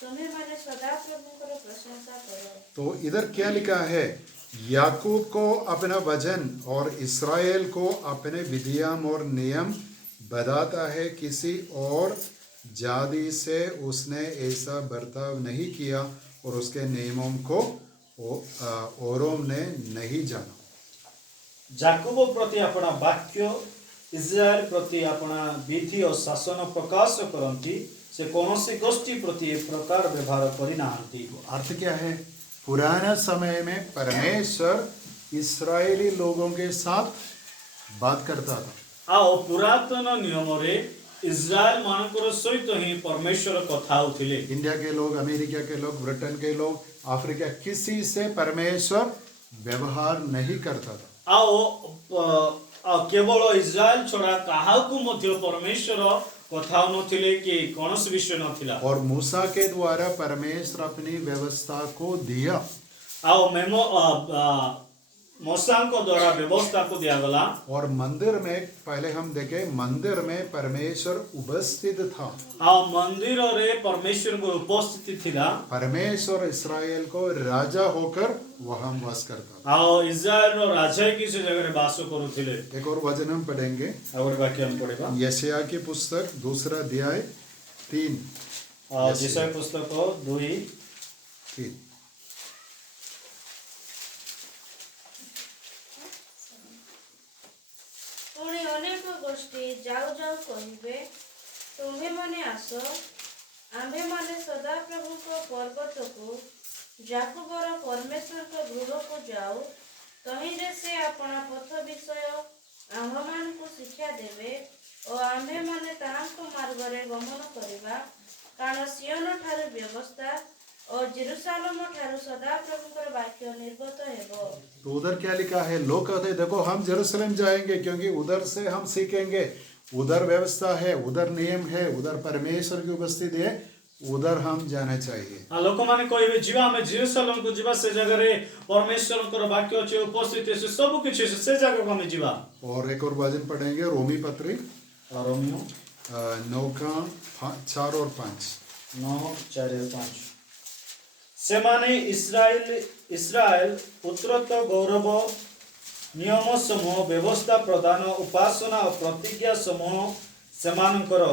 तुम्हें माने सदा प्रभुଙ୍କର प्रशंसा करो। तो इधर क्या लिखा है, याकूब को अपना वचन और इस्राएल को अपने विधियां और नियम बताता है, किसी और जाति से उसने ऐसा बर्ताव नहीं किया और उसके नियमों को औरों ने नहीं जाना। ଯାକୋବ ପ୍ରତି ଆପଣା ବାକ୍ୟ ଇସ୍ରାଏଲ ପ୍ରତି ଆପଣା ବିଧି ଓ ଶାସନ ପ୍ରକାଶ କରନ୍ତି। ସେ କୌଣସି ଗୋଷ୍ଠୀ ପ୍ରତି ଏ ପ୍ରକାର ବ୍ୟବହାର କରିନାହାନ୍ତି। अर्थ क्या है, पुराना समय में परमेश्वर इस्राएली लोगों के साथ बात करता था। ଆଉ ପୁରାତନ ନିୟମରେ इस्राएल मानकर सहित ही परमेश्वर कथा होथिले। इंडिया के लोग, अमेरिका के लोग, ब्रिटेन के लोग, अफ्रीका, किसी से परमेश्वर व्यवहार नहीं करता था। केवल इस्राएल छोड़ा काहाकू मध्य परमेश्वर कथा नथिले कि कौनसी विषय नथिला। और मूसा के द्वारा परमेश्वर अपनी व्यवस्था को दिया। मूसाଙ୍କ द्वारा व्यवस्था को दिया गला। और मंदिर में पहले हम देखे, मंदिर में परमेश्वर उपस्थित था। मंदिर रे परमेश्वर को उपस्थिति थिला। परमेश्वर इस्राएल को राजा होकर वहां वास करता। इस्राएल रो राजा की से जगह रे वास करूथिले। एक और वचन हम पढ़ेंगे, और वाक्य हम पढ़ेगा यशायाह की पुस्तक 2 अध्याय 3। यशायाह पुस्तक 2:3। पुणी अनेक गोष्ठी जाऊ जाऊ कहिबे, तुम्हें मने आस, आम्भे माने सदा प्रभु को पर्वत को, जाकुबर परमेश्वर को गृह को जाऊ, तहिरे से अपना पथ विषय आम्भ मान को शिक्षा देवे और आम्भे माने ताहांको मार्गरे गमन करिबा, कारण सियोन ठारू व्यवस्था और जेरूशलेम ठारू सदा प्रभुकर वाक्य निर्गत हेबो। तो उधर क्या लिखा है? लोग कहते हैं देखो हम जेरूशलेम जाएंगे क्योंकि उधर से हम सीखेंगे, उधर व्यवस्था है, उधर नियम है, उधर परमेश्वर की उपस्थिति है, उधर हम जाना चाहिए। लोक माने कहबे जीवा हमें जेरूशलेम को जीवा से जगह रे परमेश्वर को वाक्य अछि उपस्थिति से सब कुछ से जगह को हमें जीवा। और एक और वचन पढ़ेंगे, रोमी पत्री रोमियो 9:4 और 5। 9:4 और 5। सेमाने इस्राएल पुत्रत्व गौरव नियम समूह व्यवस्था प्रदान उपासना और प्रतिज्ञा समूह सेमानकर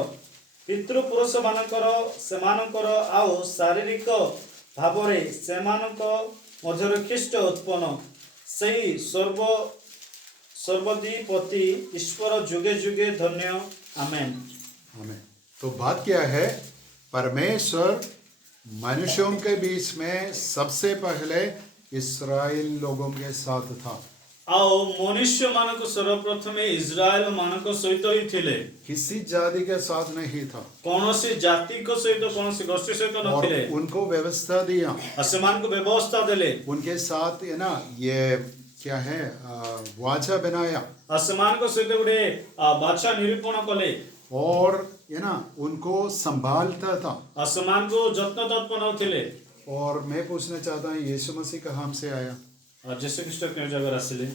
पितृपुरुष मानकर सेमानकर आउ शारीरिक भावरे सेमानक मध्य ख्रीष्ट उत्पन्न सही सर्वधिपति ईश्वर जुगे जुगे धन्य आमेन। आमेन। तो बात क्या है? परमेश्वर मनुष्यों के बीच में सबसे पहले इस्राएल लोगों के साथ था। मनुष्य मानक सर्वप्रथम इस्राएल मानक सहित ही थिले, किसी जाति के साथ नहीं था। कौनसी जाति को सहित कौनसी गोष्ठी सहित न थिले। उनको व्यवस्था दिया, असमान को व्यवस्था देले, उनके साथ है ना, ये क्या है, वाचा बनाया, असमान को सहित गुडे वाचा निरूपण कले और है ना उनको संभालता था। असमान को जत्न तत्पन थिले। और मैं पूछना चाहता हूँ, यीशु मसीह कहाँ से आया? यीशु ख्रीष्ट के जगह आसिले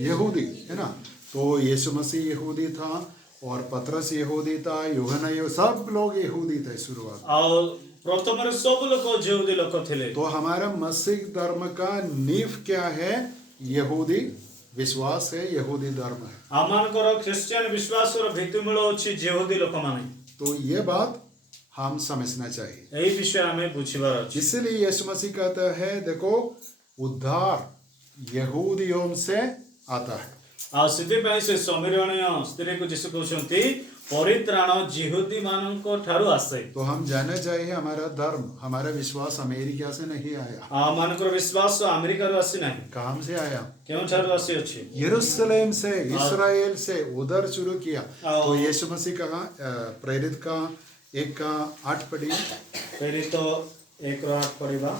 यहूदी, है ना। तो यीशु मसीह यहूदी था और पतरस यहूदी था, यूहन्ना, सब लोग यहूदी थे शुरुआत। और प्रथम रे सब लोग यहूदी लोग थिले। तो हमारा मसीह धर्म का नींव क्या है? यहूदी विश्वास है, यहूदी धर्म है। आमानकर क्रिश्चियन विश्वास और भित्तिमूल अछि यहूदी लोक माने। तो ये बात हम समझना चाहिए, यही विषय हमें बुझिबार अछि। इसलिए यीशु मसीह कहता है देखो उद्धार यहूदियों से आता है। आ सिद्धि ପାଇଁ से समीरणीय स्त्री को यीशु कहउछंती परित्राण यहूदी माननको ठारू आसे। तो हम जानना चाहिए हमारा धर्म, हमारा विश्वास अमेरिका से नहीं आया। मानकर विश्वास अमेरिका रो आसी नहीं। कहां से आया? क्यों ठारू आसी अछि? यरूशलेम से, इस्राएल से, उधर शुरू किया। तो यीशु मसीह कहा प्रेरित का 1:8 पढ़िए। प्रेरित 1:8 पढ़िबा।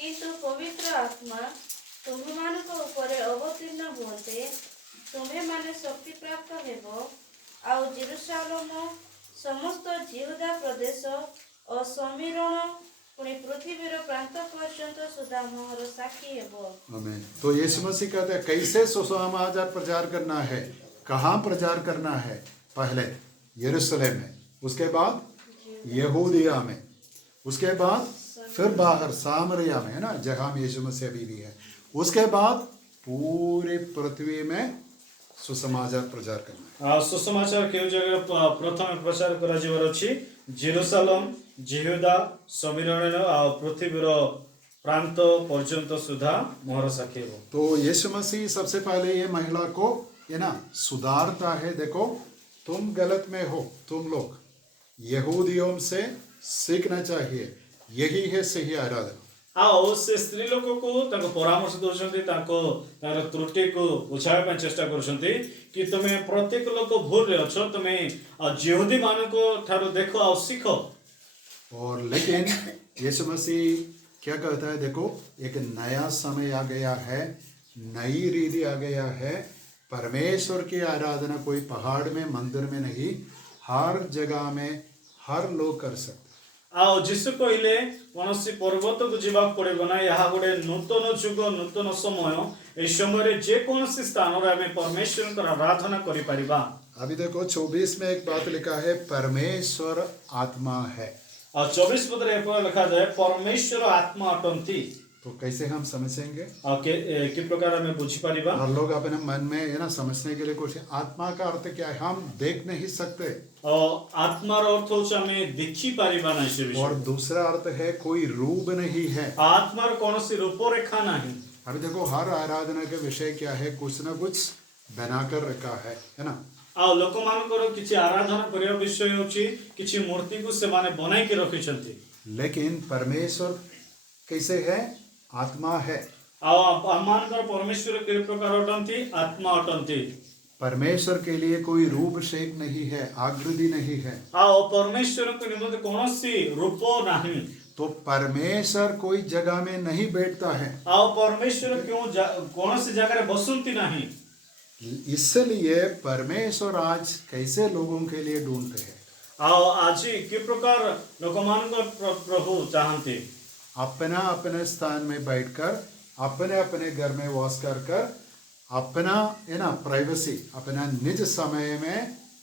किंतु पवित्र आत्मा तुम्हें ऊपर अवतीर्ण हुए, तुम्हें माने शक्ति प्राप्त हेबो, आउ जेरूशलेम समस्त यहूदा प्रदेश और समीरण पुणी पृथ्वीर प्रांत पर्यंत सुधा मोहर साक्षी हेबो। आमीन। तो यीशु मसीह कहते हैं कैसे सुसमाचार प्रचार करना है, कहाँ प्रचार करना है? पहले यरूशलेम में, उसके बाद यहूदिया में, उसके बाद फिर बाहर सामरिया में, है ना, जहाँ यीशु मसीह अभी भी है, उसके बाद पूरे पृथ्वी में सुसमाचार प्रचार करना है। सुसमाचार केउ जगह प्रथम प्रचार करा जिवर अछि जेरूशलेम, यहूदा, समीरण आ पृथ्वीर प्रांत पर्यंत सुधा मोहर साक्षी हो। तो यीशु मसीह सबसे पहले ये महिला को है ना सुधारता है, देखो तुम गलत में हो, तुम लोग यहूदियों से सीखना चाहिए, यही है सही आराधना। ଆଉ ସେ ସ୍ତ୍ରୀ ଲୋକକୁ ତାଙ୍କ ପରାମର୍ଶ ଦଉଛନ୍ତି, ତାର ତ୍ରୁଟିକୁ ବୁଝାଇବା ପାଇଁ ଚେଷ୍ଟା କରୁଛନ୍ତି କି ତୁମେ ପ୍ରତ୍ୟେକ ଲୋକ ଭୁଲରେ ଅଛ, ତୁମେ ଯିହୁଦୀ ମାନଙ୍କ ଠାରୁ ଦେଖ ଆଉ ଶିଖ। और लेकिन यीशु मसीह क्या कहता है, देखो एक नया समय आ गया है, नई रीति आ गया है। परमेश्वर की आराधना कोई पहाड़ में मंदिर में नहीं, हर जगह में हर लोग कर सकते। ଆଉ ଯୀଶୁ କହିଲେ କୌଣସି ପର୍ବତକୁ ଯିବାକୁ ପଡ଼ିବ ନାହିଁ, ଏହା ଗୋଟେ ନୂତନ ଯୁଗ, ନୂତନ ସମୟ। ଏହି ସମୟରେ ଯେକୌଣସି ସ୍ଥାନରେ ଆମେ ପରମେଶ୍ୱରଙ୍କର ଆରାଧନା କରିପାରିବା। अभी देखो 24 में एक बात लिखा है, परमेश्वर आत्मा है। ଆଉ 24 ପଦରେ ଏପରି ଲେଖାଯାଏ ପରମେଶ୍ୱର ଆତ୍ମା ଅଟନ୍ତି। तो कैसे हम समझेंगे? ଆଉ କି ପ୍ରକାର ଆମେ ବୁଝିପାରିବା? और लोग अपने मन में ये ना समझने के लिए कोशिश, आत्मा का अर्थ क्या है? हम देख नहीं सकते। आत्मार अर्थ ହେଉଛି ଆମେ ଦେଖିପାରିବା ନାହିଁ ସେ और ବିଷୟ। दूसरा अर्थ है कोई रूप नहीं है। आत्मार କୌଣସି ରୂପରେଖା ନାହିଁ। अभी देखो हर आराधना के विषय क्या है, कुछ ना कुछ बनाकर रखा है ना। ଆଉ ଲୋକମାନଙ୍କର କିଛି ଆରାଧନା କରିବା ବିଷୟ ହେଉଛି କିଛି ମୂର୍ତ୍ତିକୁ ସେମାନେ ବନାଇକି ରଖିଛନ୍ତି। लेकिन परमेश्वर कैसे है? आत्मा है। ଆଉ ଆମମାନଙ୍କର ପରମେଶ୍ୱର କି ପ୍ରକାର ଅଟନ୍ତି? ଆତ୍ମା ଅଟନ୍ତି। परमेश्वर के लिए कोई रूप शेप नहीं है, आकृति नहीं है। ଆଉ ପରମେଶ୍ୱରଙ୍କ ନିମନ୍ତେ କୌଣସି ରୂପ ନାହିଁ। तो परमेश्वर कोई जगह में नहीं बैठता है। ଆଉ ପରମେଶ୍ୱର କୌଣସି ଜାଗାରେ ବସନ୍ତି ନାହିଁ। इसलिए परमेश्वर आज कैसे लोगों के लिए ढूंढते हैं? ଆଉ ଆଜି କି ପ୍ରକାର ଲୋକମାନଙ୍କ ପ୍ରଭୁ ଚାହାନ୍ତି? अपना अपने स्थान में बैठकर, अपने अपने घर में वास कर अपना है ना प्राइवेसी, अपना निज समय में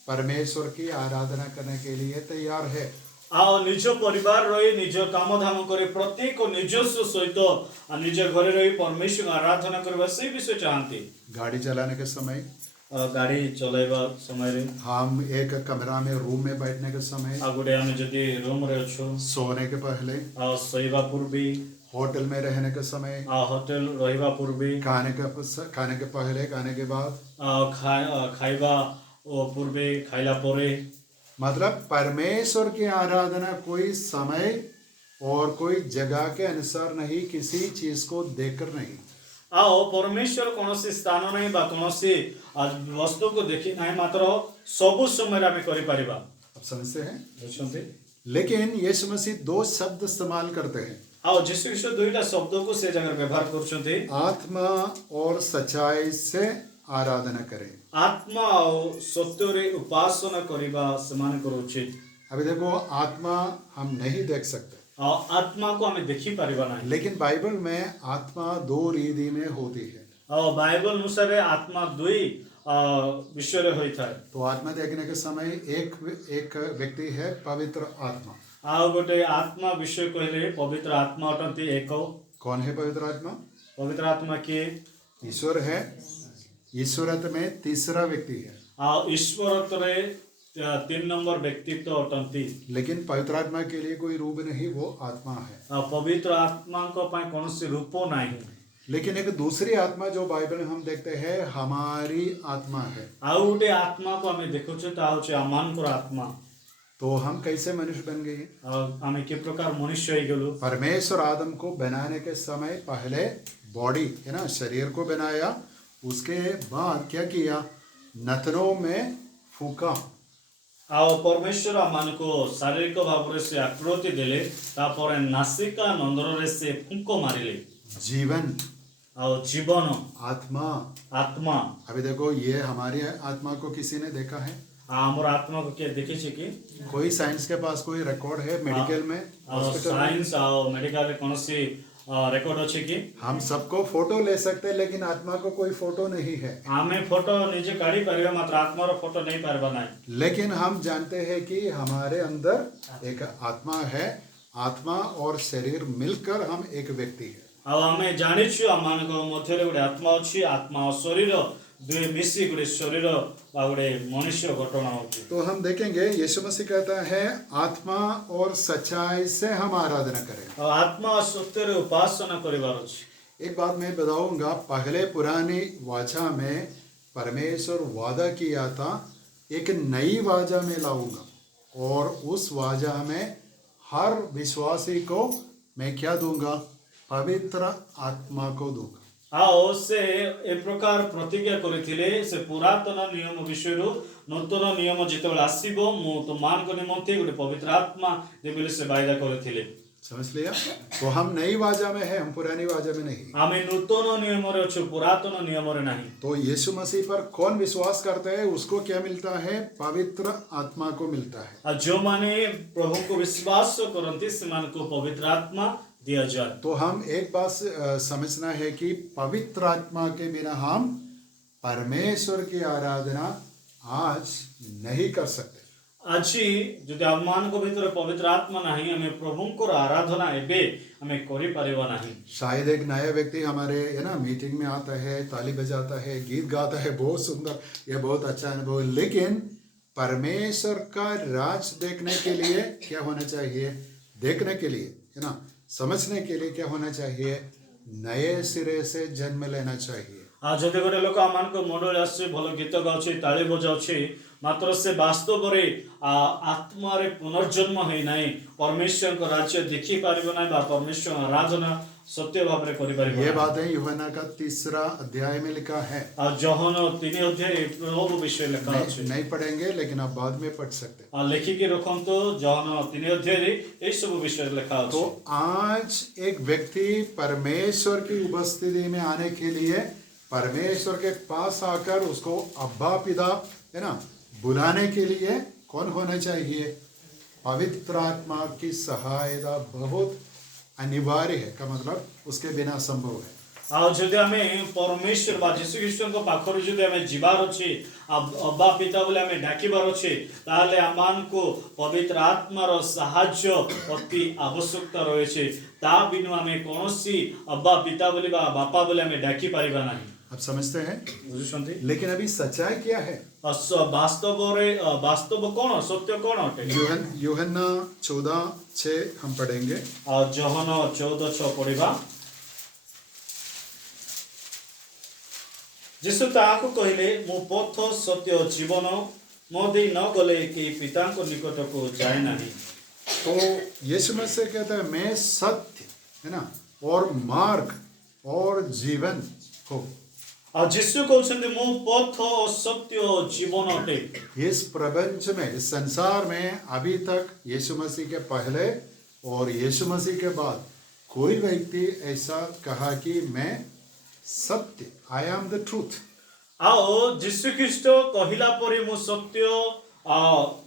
परमेश्वर की आराधना करने के लिए तैयार है। ଆଉ ନିଜ ପରିବାର ରହି ନିଜ କାମ ଧାମ କରି ପ୍ରତ୍ୟେକ ନିଜସ୍ୱ ସହିତ ନିଜ ଘରେ ରହି ପରମେଶ୍ୱର ଆରାଧନା କରିବା ସେଇ ବିଷୟ ଚାହାନ୍ତି। गाड़ी चलाने के समय, ଗାଡ଼ି ଚଲାଇବା ସମୟରେ, हम एक कमरा में रूम में बैठने के समय, ଆଉ ଗୋଟେ ଆମେ ଯଦି ରୁମରେ ଅଛୁ, सोने के पहले, ଆଉ ଶୋଇବା ପୂର୍ବେ, होटल में रहने के समय, ଆଉ ହୋଟେଲ ରହିବା ପୂର୍ବେ, खाने के पहले, खाने के बाद, ଆଉ ଖାଇବା ପୂର୍ବେ, ଖାଇଲା ପରେ। मतलब परमेश्वर की आराधना कोई समय और कोई जगह के अनुसार नहीं, किसी चीज को देखकर नहीं। ଆଉ ପରମେଶ୍ୱର କୌଣସି ସ୍ଥାନ ନାହିଁ ବା କୌଣସି ବସ୍ତୁକୁ ଦେଖି ନାହିଁ, ମାତ୍ର ସବୁ ସମୟରେ ଆମେ କରିପାରିବା। अब समझते हैं? ବୁଝୁଛନ୍ତି? लेकिन यीशु मसीह दो शब्द इस्तेमाल करते हैं, ଆଉ ଯୀଶୁ ଖ୍ରୀଷ୍ଟ ଦୁଇଟା ଶବ୍ଦକୁ ସେ ଜାଗାରେ ବ୍ୟବହାର କରୁଛନ୍ତି। आत्मा और सच्चाई से आराधना करें। ଆତ୍ମା ଆଉ ସତ୍ୟରେ ଉପାସନା କରିବା ସେମାନଙ୍କର ଉଚିତ। अभी देखो आत्मा हम नहीं देख सकते, ଆଉ ଆତ୍ମାକୁ ଆମେ ଦେଖିପାରିବା ନାହିଁ। लेकिन बाइबल में आत्मा दो रीति में होती है। ଆଉ ବାଇବଲ ଅନୁସାରେ ଆତ୍ମା ଦୁଇ ବିଷୟରେ ହୋଇଥାଏ। तो आत्मा देखने के समय एक व्यक्ति है पवित्र आत्मा। ଆଉ ଗୋଟେ ଆତ୍ମା ବିଷୟ କହିଲେ ପବିତ୍ର ଆତ୍ମା ଅଟନ୍ତି ଏକ। कौन है पवित्र आत्मा? ପବିତ୍ର ଆତ୍ମା କିଏ? ईश्वर है। ईश्वरत्व में तीसरा व्यक्ति है। ଆଉ ଈଶ୍ୱରତ୍ୱରେ 3 ନମ୍ବର ବ୍ୟକ୍ତିତ୍ୱ ଅଟନ୍ତି। लेकिन पवित्र आत्मा के लिए कोई रूप नहीं, वो आत्मा है। ଆଉ ପବିତ୍ର ଆତ୍ମାଙ୍କ ପାଇଁ କୌଣସି ରୂପ ନାହିଁ। लेकिन एक दूसरी आत्मा जो बाइबल में हम देखते हैं, हमारी आत्मा है। ଆଉ ଗୋଟେ ଆତ୍ମାକୁ ଆମେ ଦେଖୁଛୁ, ତାହା ହେଉଛି ଆମମାନଙ୍କର ଆତ୍ମା। तो हम कैसे मनुष्य बन गए? ଆଉ ଆମେ କି ପ୍ରକାର ମନୁଷ୍ୟ ହେଇଗଲୁ? परमेश्वर आदम को बनाने के समय पहले बॉडी है ना, शरीर को बनाया, उसके बाद क्या किया? नथनों में फूका। ଆଉ ପରମେଶ୍ୱର ଆମମାନଙ୍କୁ ଶାରୀରିକ ଭାବରେ ସେ ଆକୃତି ଦେଲେ, ତାପରେ ନାସିକା ନନ୍ଦନରେ ସେ ଫୁଙ୍କ ମାରିଲେ। जीवन, ଆଉ ଜୀବନ, आत्मा। ଆତ୍ମା। अभी देखो ये हमारी आत्मा को किसी ने देखा है? ଆମର ଆତ୍ମାକୁ କିଏ ଦେଖିଛି କି? कोई साइंस के पास कोई रिकॉर्ड है मेडिकल में, हॉस्पिटल में? ସାଇନ୍ସ ଆଉ ମେଡିକାଲରେ କୌଣସି ରେକର୍ଡ ଅଛି କି? हम सबको फोटो ले सकते हैं, लेकिन आत्मा को कोई फोटो नहीं है। ଆମେ ଫଟୋ ନିଜେ କାଢି ପାରିବା, ମାତ୍ର ଆତ୍ମାର ଫଟୋ ନେଇ ପାରିବା ନାହିଁ। लेकिन हम जानते हैं कि हमारे अंदर एक आत्मा है। आत्मा और शरीर मिलकर हम एक व्यक्ति है। ଆଉ ଆମେ ଜାଣିଛୁ ଆମମାନଙ୍କ ମଧ୍ୟରେ ଗୋଟେ ଆତ୍ମା ଅଛି, ଆତ୍ମା ଆଉ ଶରୀର ଦୁଇ ମିଶି ଗୋଟେ ଶରୀର ବା ଗୋଟେ ମନୁଷ୍ୟ ଗଠନ ହେଉଛି। तो हम देखेंगे यीशु मसीह कहता है आत्मा और सच्चाई से हम आराधना करें। ଆଉ ଆତ୍ମା ସତ୍ୟରେ ଉପାସନା କରିବାର ଅଛି। एक बात मैं बताऊंगा, पहले पुरानी वाचा में परमेश्वर वादा किया था, एक नई वाचा में लाऊंगा, और उस वाचा में हर विश्वासी को मैं क्या दूंगा? पवित्र आत्मा को दूंगा। ଆଉ ସେ ଏ ପ୍ରକାର ପ୍ରତିଜ୍ଞା କରିଥିଲେ ସେ ପୁରାତନ ନିୟମ ବିଷୟରୁ ନୂତନ ନିୟମ ଯେତେବେଳେ ଆସିବ ମୁଁ ତୁମମାନଙ୍କ ନିମନ୍ତେ ଗୋଟେ ପବିତ୍ର ଆତ୍ମା ଦେବି ବୋଲି ସେ ବାଇଦା କରିଥିଲେ। समझ लिया? तो हम नई वाजा में है, हम पुरानी वाजा में नहीं। ଆମେ ନୂତନ ନିୟମରେ ଅଛୁ ପୁରାତନ ନିୟମରେ ନାହିଁ। तो यीशु मसीह पर कौन विश्वास करता है उसको क्या मिलता है? पवित्र आत्मा को मिलता है। ଆଉ ଯେଉଁମାନେ ପ୍ରଭୁଙ୍କୁ ବିଶ୍ୱାସ କରନ୍ତି ସେମାନଙ୍କୁ ପବିତ୍ର ଆତ୍ମା ଦିଆଯାଏ। तो हम एक बात समझना है कि पवित्र आत्मा के बिना हम परमेश्वर की आराधना आज नहीं कर सकते। ଆଜି ଯଦି ଆମମାନଙ୍କ ଭିତରେ ପବିତ୍ର ଆତ୍ମା ନାହିଁ ଆମେ ପ୍ରଭୁଙ୍କର ଆରାଧନା ଏବେ ଆମେ କରିପାରିବା ନାହିଁ। शायद एक नया व्यक्ति हमारे ना मीटिंग में आता है, ताली बजाता है, गीत गाता है, बहुत सुंदर, ये बहुत अच्छा अनुभव है, लेकिन परमेश्वर का राज देखने के लिए क्या होना चाहिए? देखने के लिए है ना, समझने के लिए क्या होना चाहिए? नए सिरे से जन्म लेना चाहिए। ଯଦି ଗୋଟେ ଲୋକ ଆମମାନଙ୍କ ମଣ୍ଡଳୀ ଆସୁଛି ଭଲ ଗୀତ ଗାଉଛି ତାଳି ବଜାଉଛି ମାତ୍ର ସେ ବାସ୍ତବରେ ଆତ୍ମାରେ ପୁନର୍ଜନ୍ମ ହେଇନାହିଁ ପରମେଶ୍ୱରଙ୍କ ରାଜ୍ୟ ଦେଖିପାରିବ ନାହିଁ ବା ପରମେଶ୍ୱର ଆରାଧନା ସତ୍ୟ ଭାବରେ କରିପାରିବ ये ନାହିଁ। बातें यूहन्ना का 3 अध्याय में लिखा है। ଆଉ ଜହନ 3 ଅଧ୍ୟାୟରେ ପ୍ରଭୁ ବିଷୟ ଲେଖା ଅଛି। नहीं पढ़ेंगे लेकिन आप बाद में पढ़ सकते हैं। ଆଉ ଲେଖିକି ରଖନ୍ତୁ ଜହନ 3 ଅଧ୍ୟାୟରେ ଏହି ସବୁ ବିଷୟରେ ଲେଖା ଅଛି। तो आज एक व्यक्ति परमेश्वर की उपस्थिति में आने के लिए परमेश्वर के पास आकर उसको अब्बा पिता है ना बुलाने के लिए कौन होना चाहिए? पवित्र आत्मा की सहायता बहुत अनिवार्य है, का मतलब उसके बिना असंभव है। ଆଉ ଯଦି ଆମେ ପରମେଶ୍ୱର ବା ଯୀଶୁ ଖ୍ରୀଷ୍ଟଙ୍କ ପାଖରୁ ଯଦି ଆମେ ଯିବାର ଅଛି ଅବା ପିତା ବୋଲି ଆମେ ଡାକିବାର ଅଛି ତାହେଲେ ଆମମାନଙ୍କୁ ପବିତ୍ର ଆତ୍ମାର ସାହାଯ୍ୟ ଅତି ଆବଶ୍ୟକତା ରହିଛି। ତା ବିନୁ ଆମେ କୌଣସି ଅବା ପିତା ବୋଲି ବା ବାପା ବୋଲି ଆମେ ଡାକି ପାରିବା ନାହିଁ। आप समझते हैं? ବୁଝୁଛନ୍ତି? लेकिन अभी सच्चाई क्या है? ବାସ୍ତବରେ ବାସ୍ତବ କଣ ସତ୍ୟ କଣ ଅଟେ? यूहन्ना 14:6 हम पढ़ेंगे। ଆଉ ଜହନ 14:6 ପଢିବା। ଯୀଶୁ ତାହାକୁ କହିଲେ ମୁଁ ପଥ ସତ୍ୟ ଜୀବନ ମୋ ଦେଇ ନ ଗଲେ କେହି ପିତାଙ୍କ ନିକଟକୁ ଯାଏ ନାହିଁ। तो यीशु मसीह कहता है मैं सत्य है ना और मार्ग और जीवन हो। ଆଉ ଯୀଶୁ କହୁଛନ୍ତି ମୁଁ ପଥ ସତ୍ୟ ଜୀବନ ଅଟେ। इस प्रपंच में, इस संसार में अभी तक यीशु मसीह के पहले और यीशु मसीह के बाद कोई व्यक्ति ऐसा कहा कि मैं सत्य, आई एम द ट्रूथ। ଆଉ ଯୀଶୁ ଖ୍ରୀଷ୍ଟ କହିଲା ପରେ ମୁଁ ସତ୍ୟ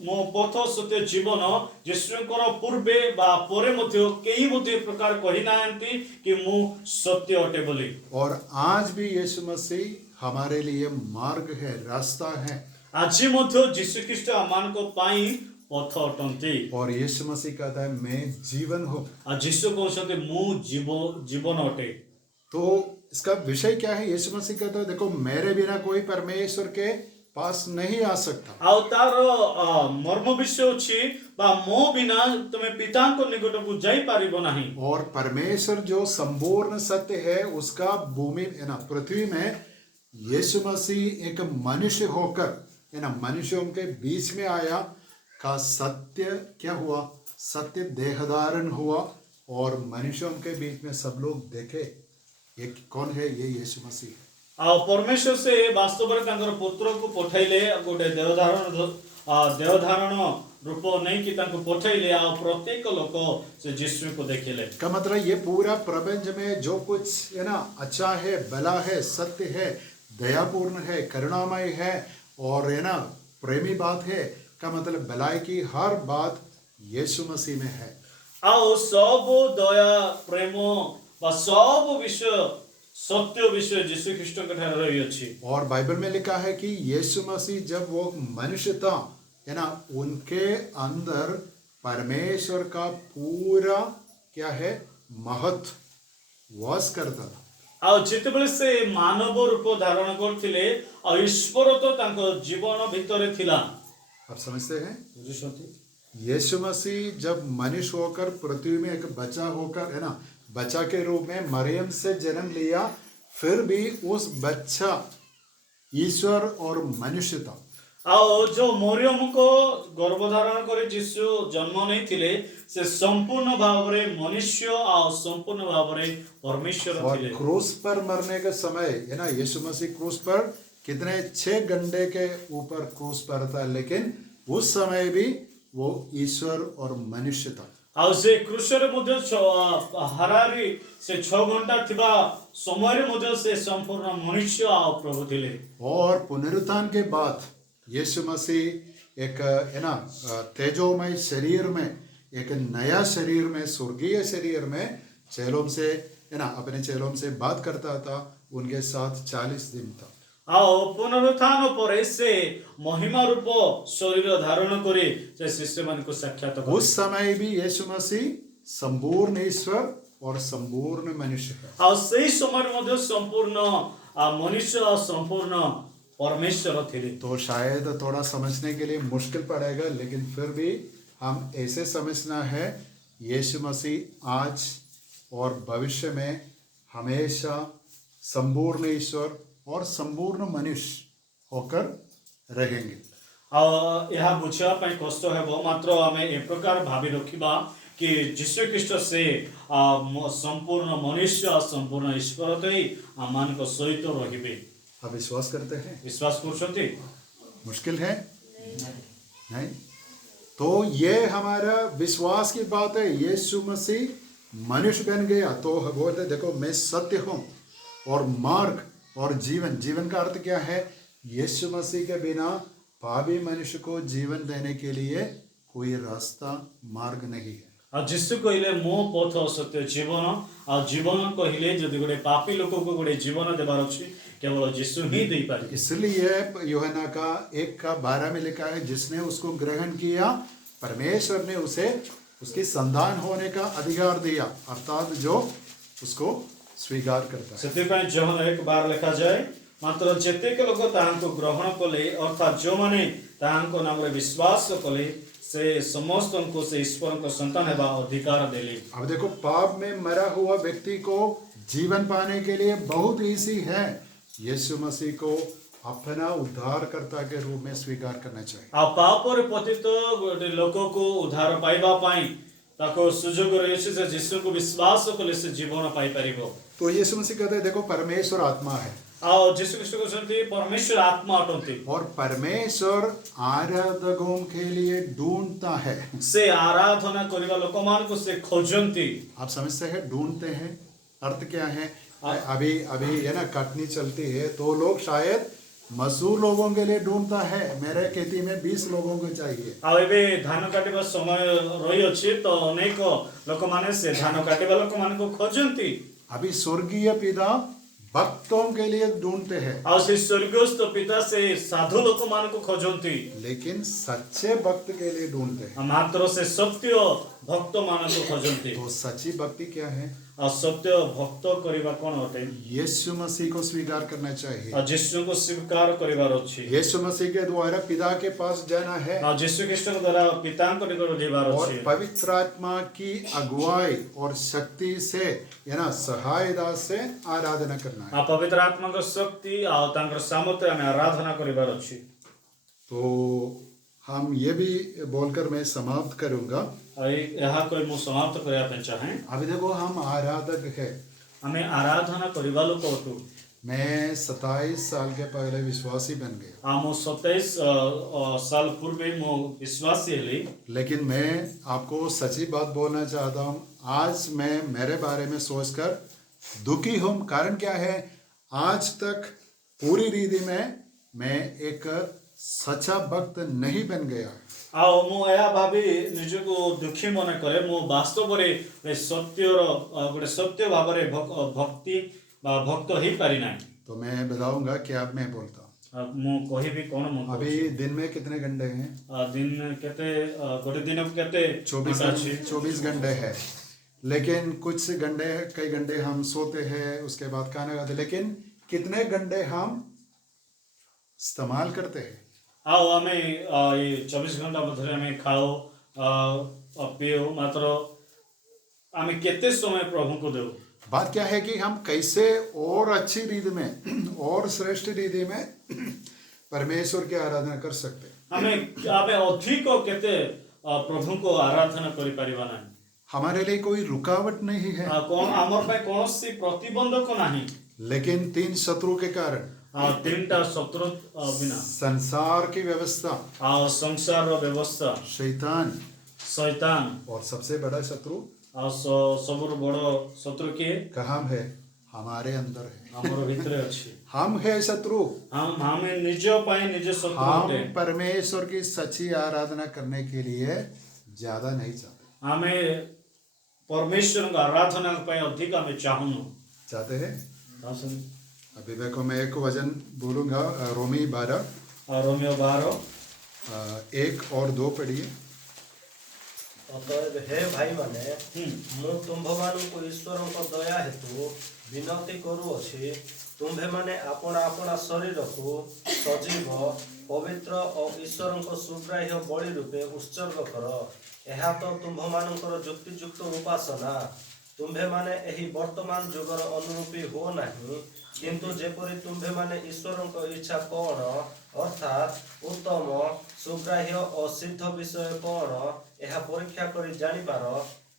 ମୋ ପଥ ସତ୍ୟ ଜୀବନ ଯୀଶୁଙ୍କର ପୂର୍ବେ ବା ପରେ ମଧ୍ୟ କେହି ମଧ୍ୟ ପ୍ରକାର କହିନାହାନ୍ତି କି ମୁଁ ସତ୍ୟ ଅଟେ ବୋଲି। और आज भी यीशु मसीह हमारे लिए मार्ग है, रास्ता है। ଆଜି ମଧ୍ୟ ଯୀଶୁ ଖ୍ରୀଷ୍ଟ ଆମମାନଙ୍କ ପାଇଁ ପଥ ଅଟନ୍ତି। और यीशु मसीह कहता है मैं जीवन हूँ। ଆଉ ଯୀଶୁ କହୁଛନ୍ତି ମୁଁ ଜୀବନ ଅଟେ। तो इसका विषय क्या है? यीशु मसीह कहता है देखो मेरे बिना कोई परमेश्वर के पास नहीं आ सकता। ଆଉ ତାର ମର୍ମ ବିଷୟ ଅଛି ବା ମୋ ବିନା ତୁମେ ପିତାଙ୍କ ନିକଟକୁ ଯାଇପାରିବ ନାହିଁ। और परमेश्वर जो संपूर्ण सत्य है उसका भूमि है ना पृथ्वी में यीशु मसीह एक मनुष्य होकर है ना मनुष्यों के बीच में आया का सत्य क्या हुआ? सत्य देहधारण हुआ और मनुष्यों के बीच में सब लोग देखे ये कौन है? ये यीशु मसीह। ଆଉ ପରମେଶ୍ୱର ସେ ବାସ୍ତବରେ ତାଙ୍କର ପୁତ୍ରକୁ ପଠାଇଲେ ଗୋଟେ ଦେହଧାରଣ ରୂପ ନେଇକି ତାଙ୍କୁ ପଠାଇଲେ ଆଉ ପ୍ରତ୍ୟେକ ଲୋକ ସେ ଯୀଶୁଙ୍କୁ ଦେଖିଲେ। का मतलब ये पूरा प्रपंच में जो कुछ है ना अच्छा है, भला है, सत्य है, दयापूर्ण है, करुणामय है और है ना प्रेमी बात है, का मतलब भलाई की हर बात यीशु मसीह में है। ଆଉ ସବୁ ଦୟା ପ୍ରେମ ବା ସବୁ ବିଷୟ ସତ୍ୟ ବିଷୟ ଯୀଶୁ ଖ୍ରୀଷ୍ଟଙ୍କ ଠାରେ ରହିଅଛି। और बाइबल में लिखा है कि यीशु मसीह जब वो मनुष्य था है ना उनके अंदर परमेश्वर का पूरा क्या है महत्व वास करता था। ଆଉ ଯେତେବେଳେ ସେ ମାନବ ରୂପ ଧାରଣ କରିଥିଲେ ଆଉ ଈଶ୍ୱର ତ ତାଙ୍କ ଜୀବନ ଭିତରେ ଥିଲା। आप समझते हैं? ବୁଝୁଛନ୍ତି? यीशु मसीह जब मनुष्य होकर पृथ्वी में एक बच्चा होकर है ना बच्चा के रूप में मरियम से जन्म लिया, फिर भी उस बच्चा ईश्वर और मनुष्य था। ଆଉ ଯୋଉ ମରିୟମକୁ ଗର୍ଭଧାରଣ କରି ଯୀଶୁ ଜନ୍ମ ନେଇଥିଲେ ସେ ସମ୍ପୂର୍ଣ୍ଣ ଭାବରେ ମନୁଷ୍ୟ ଆଉ ସମ୍ପୂର୍ଣ୍ଣ ଭାବରେ परमेश्वर और ଥିଲେ। क्रूस पर मरने के समय है ना, यीशु मसीह क्रूस पर कितने 6 घंटे के ऊपर क्रूस पर था, लेकिन उस समय भी वो ईश्वर और मनुष्य था। ଆଉ ସେ କ୍ରୁଶରେ ମଧ୍ୟ ହାରାରି ସେ 6 ଘଣ୍ଟା ଥିବା ସମୟରେ ମଧ୍ୟ ସେ ସମ୍ପୂର୍ଣ୍ଣ ମନୁଷ୍ୟ ଆଉ ପ୍ରଭୁ ଥିଲେ। और पुनरुत्थान के बाद यीशु मसीह एक है ना तेजोमय शरीर में, एक नया शरीर में, स्वर्गीय शरीर में चेलों से है ना अपने चेलों से बात करता था, उनके साथ 40 दिन था। ଆଉ ପୁନରୁତ୍ଥାନ ପରେ ସେ ମହିମା ରୂପ ଶରୀର ଧାରଣ କରି ସେ ଶିଷ୍ୟମାନଙ୍କୁ ସାକ୍ଷାତ କଲେ। उस समय भी यीशु मसीह संपूर्ण ईश्वर और संपूर्ण मनुष्य है। ଆଉ ସେଇ ସମୟରେ ମଧ୍ୟ ସମ୍ପୂର୍ଣ୍ଣ ମନୁଷ୍ୟ ଆଉ ସମ୍ପୂर्ण परमेश्वर ଥିଲେ। तो शायद थोड़ा समझने के लिए मुश्किल पड़ेगा, लेकिन फिर भी हम ऐसे समझना है, यीशु मसीह आज और भविष्य में हमेशा संपूर्ण ईश्वर और संपूर्ण मनुष्य होकर रहेंगे। ଆଉ ଏହା ବୁଝିବା ପାଇଁ କଷ୍ଟ ହେବ, ମାତ୍ର ଆମେ ଏ ପ୍ରକାର ଭାବି ରଖିବା कि ଯୀଶୁ ଖ୍ରୀଷ୍ଟ ସେ ସମ୍ପୂର୍ଣ୍ଣ ମନୁଷ୍ୟ ଆଉ ସମ୍ପୂର୍ଣ୍ଣ ଈଶ୍ୱର ଦେଇ ଆମମାନଙ୍କ ସହିତ ରହିବେ। आप विश्वास करते हैं? ବିଶ୍ୱାସ କରୁଛନ୍ତି? मुश्किल है नहीं? तो ये हमारा विश्वास की बात है। यीशु मसीह मनुष्य बन गया तो बोलते देखो मैं सत्य हूँ और मार्ग और जीवन। जीवन का अर्थ क्या है? यीशु मसीह के बिना पापी मनुष्य को जीवन देने के लिए कोई रास्ता मार्ग नहीं है। ଆଉ ଯୀଶୁ କହିଲେ ମୋ ପଥ ସତ୍ୟ ଜୀବନ, ଆଉ ଜୀବନ କହିଲେ ଯଦି ଗୋଟେ ପାପୀ ଲୋକକୁ ଗୋଟେ ଜୀବନ ଦେବାର ଅଛି केवल यीशु ही दे पाएगा। इसलिए यूहन्ना का 1:12 में लिखा है, जिसने उसको ग्रहण किया परमेश्वर ने उसे उसकी संतान होने का अधिकार दिया, अर्थात जो उसको स्वीकार करता है। ସେଥିପାଇଁ ଯୋହନ 1:12 ଲେଖା ଯାଏ, ମାତ୍ର ଯେତେକ ଲୋକ ତାହାଙ୍କୁ ଗ୍ରହଣ କଲେ ଅର୍ଥାତ୍ ଯେଉଁମାନେ ତାହାଙ୍କ ନାମରେ ବିଶ୍ୱାସ କଲେ ସେ ସମସ୍ତଙ୍କୁ ସେ ଈଶ୍ୱରଙ୍କ ସନ୍ତାନ ହେବା ଅଧିକାର ଦେଲେ। अब देखो, पाप में मरा हुआ व्यक्ति को जीवन पाने के लिए बहुत इजी है, यीशु मसीह को अपना उद्धारकर्ता के रूप में स्वीकार करना चाहिए। ଆଉ ପାପରେ ପତିତ ଗୋଟେ ଲୋକକୁ ଉଦ୍ଧାର ପାଇବା ପାଇଁ ତାକୁ ସୁଯୋଗ ରହିଛି ଯେ ଯୀଶୁଙ୍କୁ ବିଶ୍ୱାସ କଲେ ସେ ଜୀବନ ପାଇପାରିବ। तो यीशु मसीह कहते हैं देखो परमेश्वर आत्मा है ଆଉ ଯୀଶୁ ଖ୍ରୀଷ୍ଟ କହିଛନ୍ତି परमेश्वर आत्मा ଅଟନ୍ତି। और परमेश्वर आराधकों के लिए ढूंढता है। ସେ ଆରାଧନା କରିବା ଲୋକମାନଙ୍କୁ ସେ ଖୋଜନ୍ତି। आप समझते हैं ढूंढते हैं अर्थ क्या है? अभी अभी है ना कटनी चलती है तो लोग शायद मजदूर लोगों के लिए ढूंढता है, मेरे खेती में 20 लोगों को चाहिए। ଆଉ ଏବେ ଧାନ କାଟିବା ସମୟ ରହିଅଛି ତ ଅନେକ ଲୋକମାନେ ସେ ଧାନ କାଟିବା ଲୋକମାନଙ୍କୁ ଖୋଜନ୍ତି। अभी स्वर्गीय पिता भक्तों के लिए ढूंढते हैं, ଆଉ ସେ ସ୍ୱର୍ଗସ୍ଥ ପିତା ସେ ସାଧୁ ଲୋକମାନଙ୍କୁ ଖୋଜନ୍ତି। लेकिन सच्चे भक्त के लिए ढूंढते हैं। ମାତ୍ର ସେ ସତ୍ୟ ଭକ୍ତ ମାନଙ୍କୁ ଖୋଜନ୍ତି। तो सच्ची भक्ति क्या है? ଆଉ ସତ୍ୟ ଭକ୍ତ କରିବା କ'ଣ ଅଟେ? यीशु मसीह को स्वीकार करना चाहिए। ଆଉ ଯୀଶୁଙ୍କୁ ସ୍ୱୀକାର କରିବାର ଅଛି। यीशु मसीह के द्वारा पिता के पास जाना है ଆଉ ଯୀଶୁ ଖ୍ରୀଷ୍ଟଙ୍କ ଦ୍ୱାରା ପିତାଙ୍କ ନିକଟକୁ ଯିବାର और ଅଛି। पवित्र आत्मा की अगुवाई और शक्ति से है ना सहायता से आराधना करना है। ଆଉ ପବିତ୍ର ଆତ୍ମାଙ୍କ ଶକ୍ତି ଆଉ ତାଙ୍କର ସାମର୍ଥ୍ୟ ଆମେ ଆରାଧନା କରିବାର ଅଛି। तो हम ये भी बोलकर मैं समाप्त करूंगा। ଆଉ ଏହା କହି ମୁଁ ସମାପ୍ତ କରିବା ପାଇଁ ଚାହେଁ। अभी देखो, हम आराधक है। ଆମେ ଆରାଧନା କରିବା ଲୋକ ଅଟୁ। मैं 27 साल के पहले विश्वासी बन गया, ଆଉ ମୁଁ 27 साल पूर्व ମୁଁ विश्वासी हेली। लेकिन मैं आपको सच्ची बात बोलना चाहता हूँ, आज मैं मेरे बारे में सोचकर दुखी हूँ। कारण क्या है? आज तक पूरी रीति में मैं एक सच्चा भक्त नहीं बन गया। ଆଉ ମୁଁ ଏହା ଭାବି ନିଜକୁ ଦୁଃଖୀ ମନେ କରେ, ମୁଁ ବାସ୍ତବରେ ଗୋଟେ ସତ୍ୟ ଭାବରେ ଭକ୍ତି ବା ଭକ୍ତ ହେଇପାରି ନାହିଁ। तो मैं बताऊंगा क्या मैं बोलता हूँ। ମୁଁ କହିବି କ'ଣ ମୁଁ अभी दिन में कितने घंटे हैं? ଦିନ କେତେ ଗୋଟେ ଦିନକୁ କେତେ 24 ଘଣ୍ଟା ଅଛି? 24 घंटे है, लेकिन कुछ घंटे कई घंटे हम सोते हैं, उसके बाद खाना खाते हैं, लेकिन कितने घंटे हम इस्तेमाल करते हैं? ଆଉ ଆମେ ଏଇ 24 ଘଣ୍ଟା ମଧ୍ୟରେ ଆମେ ଖାଉ ପିଉ, ମାତ୍ର ଆମେ କେତେ ସମୟ ପ୍ରଭୁଙ୍କୁ ଦେଉ? बात क्या है कि हम कैसे और अच्छी रीति में और श्रेष्ठ रीति में परमेश्वर की आराधना कर सकते हैं। आमे आमे अधिक केते प्रभु को आराधना करि परिबा नाही हमारे लिए कोई रुकावट नहीं है, कोन हमर पे कोनोसी प्रतिबंधक नाही लेकिन 3 शत्रु के कारण, तीनटा शत्रु बिना संसार की व्यवस्था, संसार रो व्यवस्था शैतान शैतान और सबसे बड़ा शत्रु सबुर बड़ो शत्रु के कहाँ है? हमारे अंदर है। हमर भितरे अछि हम है शत्रु। हम हमें निज पाए निज शत्रु हम होते परमेश्वर की सच्ची आराधना करने के लिए ज्यादा नहीं चाहते। हमें परमेश्वर का आराधना पाए अधिक हमें चाहूनु चाहते हैं। दासन अभी देखो मैं एक वचन बोलूंगा, रोमी 12 रोमियो 12 1 और 2 पढ़िए। ଅତଏବ ହେ ଭାଇମାନେ ମୁଁ ତୁମ୍ଭମାନଙ୍କୁ ଈଶ୍ୱରଙ୍କ ଦୟା ହେତୁ ବିନତି କରୁଅଛି, ତୁମ୍ଭେମାନେ ଆପଣା ଆପଣା ଶରୀରକୁ ସଜୀବ ପବିତ୍ର ଓ ଈଶ୍ୱରଙ୍କ ସୁଗ୍ରାହ୍ୟ ବଳି ରୂପେ ଉତ୍ସର୍ଗ କର। ଏହା ତ ତୁମ୍ଭମାନଙ୍କର ଯୁକ୍ତିଯୁକ୍ତ ଉପାସନା। ତୁମ୍ଭେମାନେ ଏହି ବର୍ତ୍ତମାନ ଯୁଗର ଅନୁରୂପୀ ହୁଅ ନାହିଁ, କିନ୍ତୁ ଯେପରି ତୁମ୍ଭେମାନେ ଈଶ୍ୱରଙ୍କ ଇଚ୍ଛା କ'ଣ ଅର୍ଥାତ୍ ଉତ୍ତମ ସୁଗ୍ରାହ୍ୟ ଓ ସିଦ୍ଧ ବିଷୟ କ'ଣ ଏହା ପରୀକ୍ଷା କରି ଜାଣିପାର,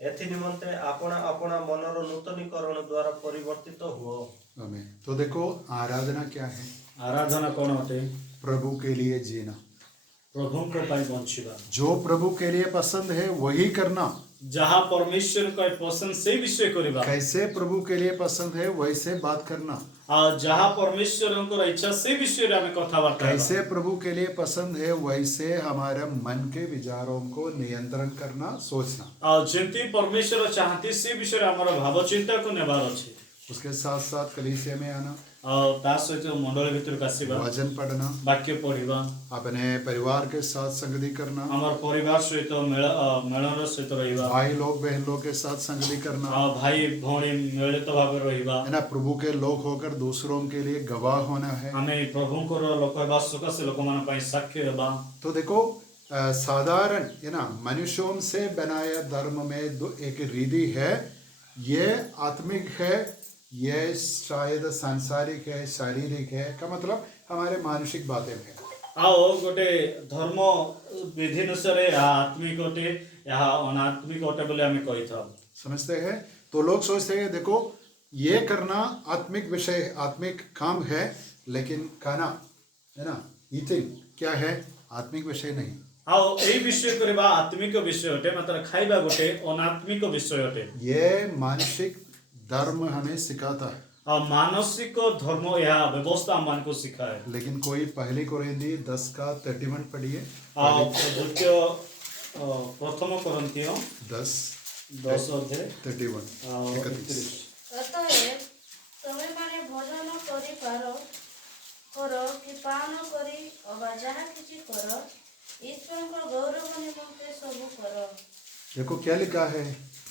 ଏଥି ନିମନ୍ତେ ଆପଣା ଆପଣା ମନର ନୂତନୀକରଣ ଦ୍ୱାରା ପରିବର୍ତ୍ତିତ ହୁଅ। आमीन। तो देखो आराधना क्या है? आराधना कौन होते प्रभु के लिए जीना। प्रभु को पाई बंचिबा जो प्रभु के लिए पसंद है वही करना। जहाँ परमेश्वर का पसंद से विषय करिबा कैसे प्रभु के लिए पसंद है वैसे बात करना। जहाँ परमेश्वर को इच्छा से विषय में कथावार्ता कैसे प्रभु के लिए पसंद है वैसे हमारे मन के विचारों को नियंत्रण करना, सोचना। जेंती परमेश्वर चाहती से विषय हमारा भाव चिंता को नेबार अछि। उसके साथ साथ कलीसिया में आना, ता सहित मंडल भितर कासिबा वचन पढ़ना, वाक्य पढ़िबा, अपने परिवार के साथ संगति करना, हमार परिवार सहित मेलन सहित रहिबा, भाई लोग बहन लोग के साथ संगति करना, भाई भौणी मिलित भाव रहिबा, है ना। प्रभु के लोग होकर दूसरों के लिए गवाह होना है। हमें प्रभु को लोक वास्तव से लोक मान पई साक्ष्य हेबा। तो देखो साधारण है ना मनुष्यों से बनाया धर्म में एक रीति है, ये आत्मिक है, ये शायद सांसारिक है, शारीरिक है, का मतलब हमारे मानसिक बातें हैं। आओ गोटे धर्म विधि अनुसार आत्मिक होते या अनात्मिक होते बोले हमें कही था समझते हैं। तो लोग सोचते हैं देखो ये करना आत्मिक विषय, आत्मिक काम है, लेकिन खाना है ना, ईटिंग क्या है, आत्मिक विषय नहीं। आओ यही विषय करबा आत्मिक विषय होते, मतलब खाइबा गोटे अनात्मिक विषय होते। ये मानसिक धर्म हमें सिखाता है, मानसिक धर्म यह व्यवस्था मान को सिखाए। लेकिन कोई पहली कोरिन्थी 10:31 पढ़िए। द्वितीय प्रथम कोरिन्थीय 10:31 31। ଅତଏବ ତମେମାନେ ଭୋଜନ କରିପାର କର କି ପାନ କରି ଅବା ଯାହା କିଛି କର, ଈଶ୍ୱରଙ୍କ ଗୌରବ ନିମନ୍ତେ ସବୁ କର। देखो क्या लिखा है,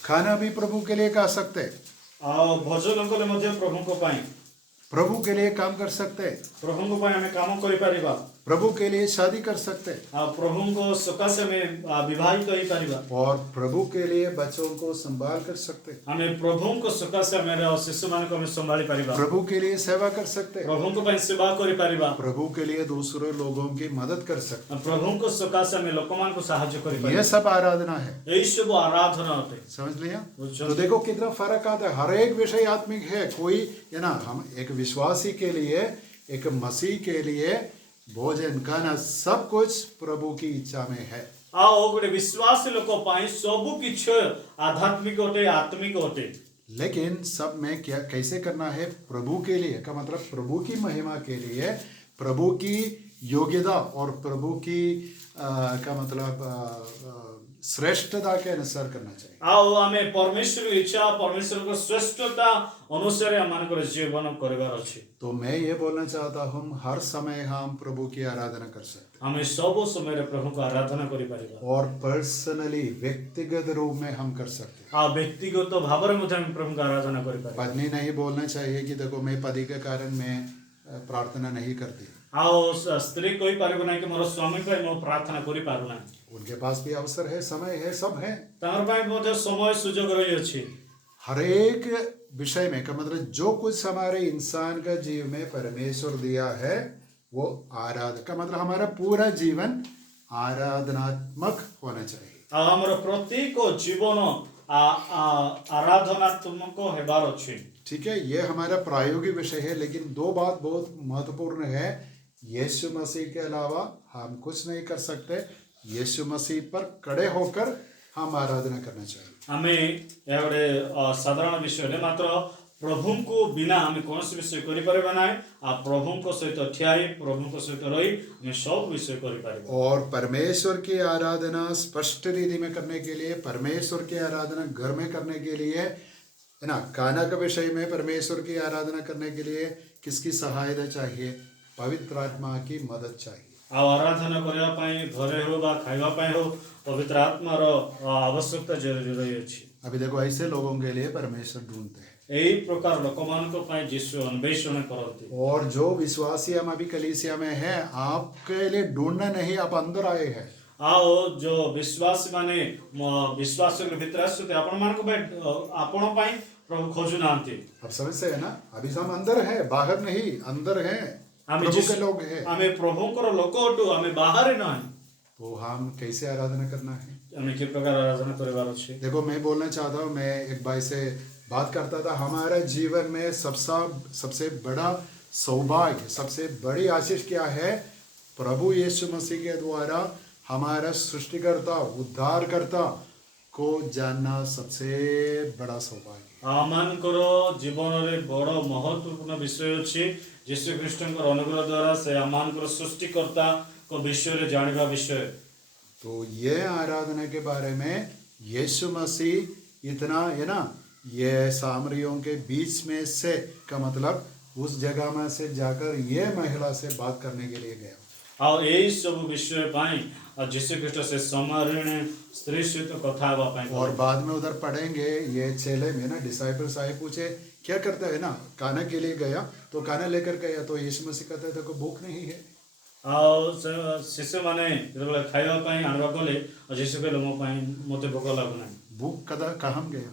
खाना भी प्रभु के लिए खा सकते हैं, भोजन कले मध्य प्रभु को पाई, प्रभु के लिए काम कर सकते हैं, प्रभु को पाई हमें काम करि परिबा, प्रभु के लिए शादी कर सकते हैं, प्रभु को सकाशे में विवाहित करि परिबा, और प्रभु के लिए बच्चों को संभाल कर सकते हैं, हमें प्रभु को सकाशे मेरे शिशु मान को हमें संभाली परिबा, प्रभु के लिए सेवा कर सकते हैं, प्रभु को पाई सेवा करि परिबा, प्रभु के लिए दूसरे लोगों की मदद कर सकते प्रभु को सकाशे में लोक मान को सहाय्य करि हैं। परिबा। ये सब आराधना है, यही सब आराधना होते। समझ लिया। तो देखो कितना फर्क आता है, हर एक विषय आत्मिक है। कोई है ना, हम एक विश्वासी के लिए, एक मसीह के लिए भोजन खाना सब कुछ प्रभु की इच्छा में है। आओ गोटे विश्वास लोक पाई सब किछ आध्यात्मिक होते, आत्मिक होते, लेकिन सब में क्या कैसे करना है, प्रभु के लिए का मतलब प्रभु की महिमा के लिए, प्रभु की योग्यता और प्रभु की का मतलब श्रेष्ठता के अनुसार करना चाहिए। आओ हमें परमेश्वर की इच्छा, परमेश्वर को श्रेष्ठता अनुसार हमारे जीवन करबार अछि। तो मैं ये बोलना चाहता हूँ, हर समय हम प्रभु की आराधना कर सकते हैं, हमें सब समय प्रभु को आराधना करि परिबा, और पर्सनली व्यक्तिगत रूप में हम कर सकते हैं। व्यक्तिगत भाव में हम प्रभु को आराधना करि परिबा। पत्नी नहीं बोलना चाहिए कि देखो मैं पति के कारण मैं प्रार्थना नहीं करती। आओ स्त्री कोई पारिबो नहीं कि मोर स्वामी पे मो प्रार्थना करि पारु ना, उनके पास भी अवसर है, समय है, सब है। तार पाई मध्ये समय सुयोग रही अछि। हर एक विषय में का मतलब जो कुछ हमारे इंसान का जीव में परमेश्वर दिया है, वो आराधना का मतलब हमारा पूरा जीवन आराधनात्मक होना चाहिए। ଆଉ ଆମର ପ୍ରତ୍ୟେକ ଜୀବନ ଆରାଧନାତ୍ମକ ହେବାର ଅଛି। ठीक है, ये हमारा प्रायोगिक विषय है, लेकिन दो बात बहुत महत्वपूर्ण है। यीशु मसीह के अलावा हम कुछ नहीं कर सकते। यीशु मसीह पर खड़े होकर हम आराधना करना चाहिए। ଆମେ ଏହା ଗୋଟେ ସାଧାରଣ ବିଷୟରେ ମାତ୍ର ପ୍ରଭୁଙ୍କୁ ବିନା ଆମେ କୌଣସି ବିଷୟ କରିପାରିବା ନାହିଁ। ଆଉ ପ୍ରଭୁଙ୍କ ସହିତ ଠିଆ ହେଇ ପ୍ରଭୁଙ୍କ ସହିତ ରହି ଆମେ ସବୁ ବିଷୟ କରିପାରିବା। और परमेश्वर की आराधना स्पष्ट रीति में करने के लिए, परमेश्वर की आराधना घर में करने के लिए, है ना, काना के विषय में परमेश्वर की आराधना करने के लिए किसकी सहायता चाहिए? पवित्र आत्मा की मदद चाहिए। ଆଉ ଆରାଧନା କରିବା ପାଇଁ ଘରେ ହଉ ବା ଖାଇବା ପାଇଁ ହଉ ପବିତ୍ର ଆତ୍ମାର ଆବଶ୍ୟକତା ଜରୁରୀ ରହିଅଛି। अभी देखो, ऐसे लोगों के लिए परमेश्वर ढूंढते हैं। ଏହି ପ୍ରକାର ଲୋକମାନଙ୍କ ପାଇଁ ଯୀଶୁ ଅନ୍ୱେଷଣ କରନ୍ତି। और जो विश्वासी हम अभी कलीसिया में हैं, आपके लिए ढूंढना नहीं, आप अंदर आए हैं। ଆଉ ଯୋଉ ବିଶ୍ୱାସୀ ମାନେ ବିଶ୍ୱାସ ଭିତରେ ଆସୁଛନ୍ତି ଆପଣମାନଙ୍କ ପାଇଁ ଆପଣ ପାଇଁ ପ୍ରଭୁ ଖୋଜୁନାହାନ୍ତି। आप समझते हैं ना? अभी हम अंदर हैं, बाहर नहीं, अंदर हैं, ଆମେ प्रभु के लोग हैं। ଆମେ ପ୍ରଭୁଙ୍କର ଲୋକ ଅଟୁ, ଆମେ ବାହାରେ ନାହିଁ। तो हम कैसे आराधना करना है? ଆମେ କି ପ୍ରକାର ଆରାଧନା କରିବାର ଅଛି। देखो, मैं बोलना चाहता हूँ, मैं एक भाई से बात करता था, हमारा जीवन में सबसे बड़ा सौभाग्य, सबसे बड़ी आशीष क्या है? प्रभु यीशु मसीह के द्वारा हमारा सृष्टिकर्ता, उद्धारकर्ता को जानना सबसे बड़ा सौभाग्य। ଆମମାନଙ୍କର ଜୀବନରେ ବଡ଼ ମହତ୍ୱପୂର୍ଣ୍ଣ ବିଷୟ ଅଛି ଯୀଶୁ ଖ୍ରୀଷ୍ଟଙ୍କର ଅନୁଗ୍ରହ ଦ୍ୱାରା ସେ ଆମମାନଙ୍କର ସୃଷ୍ଟିକର୍ତ୍ତାଙ୍କ ବିଷୟରେ ଜାଣିବା ବିଷୟ। तो ये आराधना के बारे में यीशु मसीह इतना, है ना, ये सामरियों के बीच में से का मतलब उस जगह में से जाकर ये महिला से बात करने के लिए गया। ଆଉ ଏଇ ସବୁ ବିଷୟ ପାଇଁ ଯୀଶୁ ଖ୍ରୀଷ୍ଟ ସେ ସମରିଣୀ ସ୍ତ୍ରୀ ସହିତ କଥା ହେବା ପାଇଁ और बाद में उधर पढ़ेंगे, ये चेले में ना डिसाइपल साहब पूछे क्या करता है ना, खाना के लिए गया तो खाना लेकर गया, तो यीशु मसीह कहता है देखो भूख नहीं है। ଆଉ ଶିଶୁମାନେ ଯେତେବେଳେ ଖାଇବା ପାଇଁ ଆଣିବା ଗଲେ ଯୀଶୁ କହିଲେ ମୋ ପାଇଁ ମୋତେ ଭୋକ ଲାଗୁନାହିଁ। भूख कहाँ गया?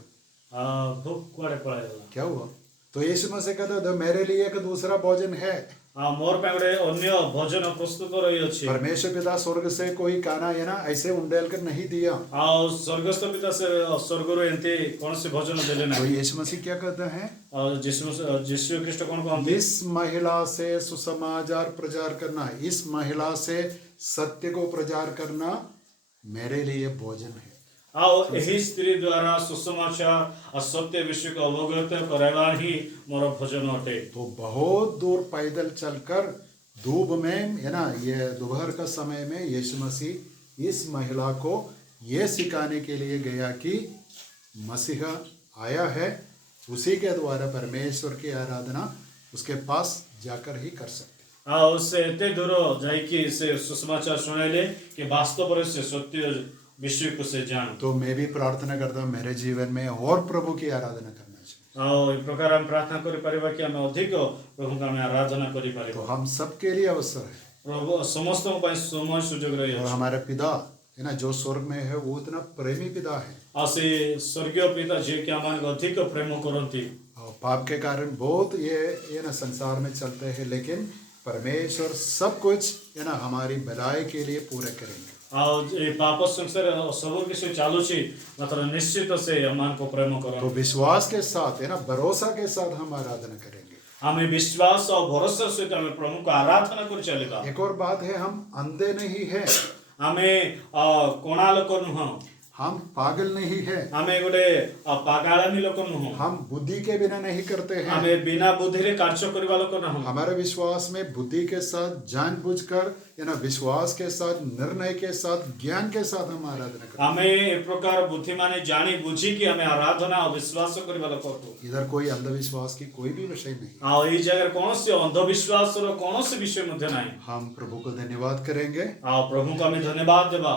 ଭୋକ କୁଆଡ଼େ ପଳାଇଗଲା। क्या हुआ? तो यीशु मसीह कहता है मेरे लिए एक दूसरा भोजन है। ଆଉ ମୋର ପାଇଁ ଗୋଟେ ଅନ୍ୟ ଭୋଜନ ପ୍ରସ୍ତୁତ ରହିଅଛି। परमेश्वर पिता स्वर्ग से कोई खाना, है ना, ऐसे उंडेल कर नहीं दिया। ଆଉ ସ୍ୱର୍ଗସ୍ଥ ପିତା ସେ ସ୍ୱର୍ଗରୁ ଏମିତି କୌଣସି ଭୋଜନ ଦେଲେ तो ନାହିଁ। यीशु मसीह क्या कहते हैं? ଆଉ ଯୀଶୁ ଖ୍ରୀଷ୍ଟ କ'ଣ କହନ୍ତି? इस महिला से सुसमाचार प्रचार करना, इस महिला से सत्य को प्रचार करना मेरे लिए भोजन है। ଆଉ ଏହି ସ୍ତ୍ରୀ ଦ୍ୱାରା ସୁସମାଚାର ଆଉ ସତ୍ୟ ବିଷୟକୁ ଅବଗତ କରାଇବା ହିଁ ମୋର ଭୋଜନ ଅଟେ। तो बहुत दूर पैदल चलकर धूप में, है ना, ये दोपहर का समय में यीशु मसीह इस महिला को ये सिखाने के लिए गया कि मसीहा आया है, उसी के द्वारा परमेश्वर की आराधना उसके पास जाकर ही कर सकते। ଆଉ ସେ ଏତେ ଦୂର ଯାଇକି ସେ ସୁସମାଚାର ଶୁଣାଇଲେ କି ବାସ୍ତବରେ ସେ ସତ୍ୟ ବିଷୟକୁ ସେ ଜାଣୁ। तो मैं भी प्रार्थना करता हूँ मेरे जीवन में और प्रभु की आराधना करना चाहिए। ଆଉ ଏ ପ୍ରକାର ଆମେ ପ୍ରାର୍ଥନା କରିପାରିବା କି ଆମେ ଅଧିକ ପ୍ରଭୁଙ୍କୁ ଆମେ ଆରାଧନା तो କରିପାରିବା। हम सबके लिए अवसर है। ପ୍ରଭୁ ସମସ୍ତଙ୍କ ପାଇଁ ସମୟ ସୁଯୋଗ और ରହିଅଛି। हमारा पिता, है ना, जो स्वर्ग में है, वो इतना प्रेमी पिता है। ଆଉ ସେ ସ୍ୱର୍ଗୀୟ ପିତା ଯିଏକି ଆମମାନଙ୍କୁ ଅଧିକ ପ୍ରେମ କରନ୍ତି। और पाप के कारण बहुत ये ना संसार में चलते हैं, लेकिन परमेश्वर सब कुछ, है ना, हमारी भलाई के लिए पूरा करेंगे। ଆଉ ଏ ପାପ ସଂସାରରେ ସବୁ କିଛି ଚାଲୁଛି ମାତ୍ର ନିଶ୍ଚିତ ସେ ଆମମାନଙ୍କୁ ପ୍ରେମ तो କରନ୍ତି। विश्वास के साथ, है ना, भरोसा के साथ हम आराधना करेंगे। ଆମେ ବିଶ୍ୱାସ ଆଉ ଭରସା ସହିତ ଆମେ ପ୍ରଭୁଙ୍କୁ ଆରାଧନା କରି ଚାଲିବା। एक और बात है, हम अंधे नहीं है, ଆମେ କୋଣା ଲୋକ ନୁହଁ, हम पागल नहीं है, ଆମେ ଗୋଟେ ପାଗାଳାମୀ ଲୋକ ନୁହଁ, हम बुद्धि के बिना नहीं करते हैं। ଆମେ ବିନା ବୁଦ୍ଧିରେ କାର୍ଯ୍ୟ କରିବା ଲୋକ ନୁହଁ। हमारे विश्वास में बुद्धि के साथ, जानबूझकर, है ना, विश्वास के साथ, निर्णय के साथ, ज्ञान के साथ हम आराधना करते हैं। ଆମେ ଏ ପ୍ରକାର ବୁଦ୍ଧି ମାନେ ଜାଣି ବୁଝିକି ଆମେ ଆରାଧନା ଆଉ ବିଶ୍ୱାସ କରିବା ଲୋକ ଅଟୁ। इधर कोई अंधविश्वास की कोई भी विषय नहीं। ଆଉ ଏଇ ଜାଗାରେ କୌଣସି ଅନ୍ଧବିଶ୍ୱାସର କୌଣସି ବିଷୟ ମଧ୍ୟ ନାହିଁ। हम प्रभु को धन्यवाद करेंगे। ଆଉ ପ୍ରଭୁଙ୍କୁ ଆମେ ଧନ୍ୟବାଦ ଦେବା।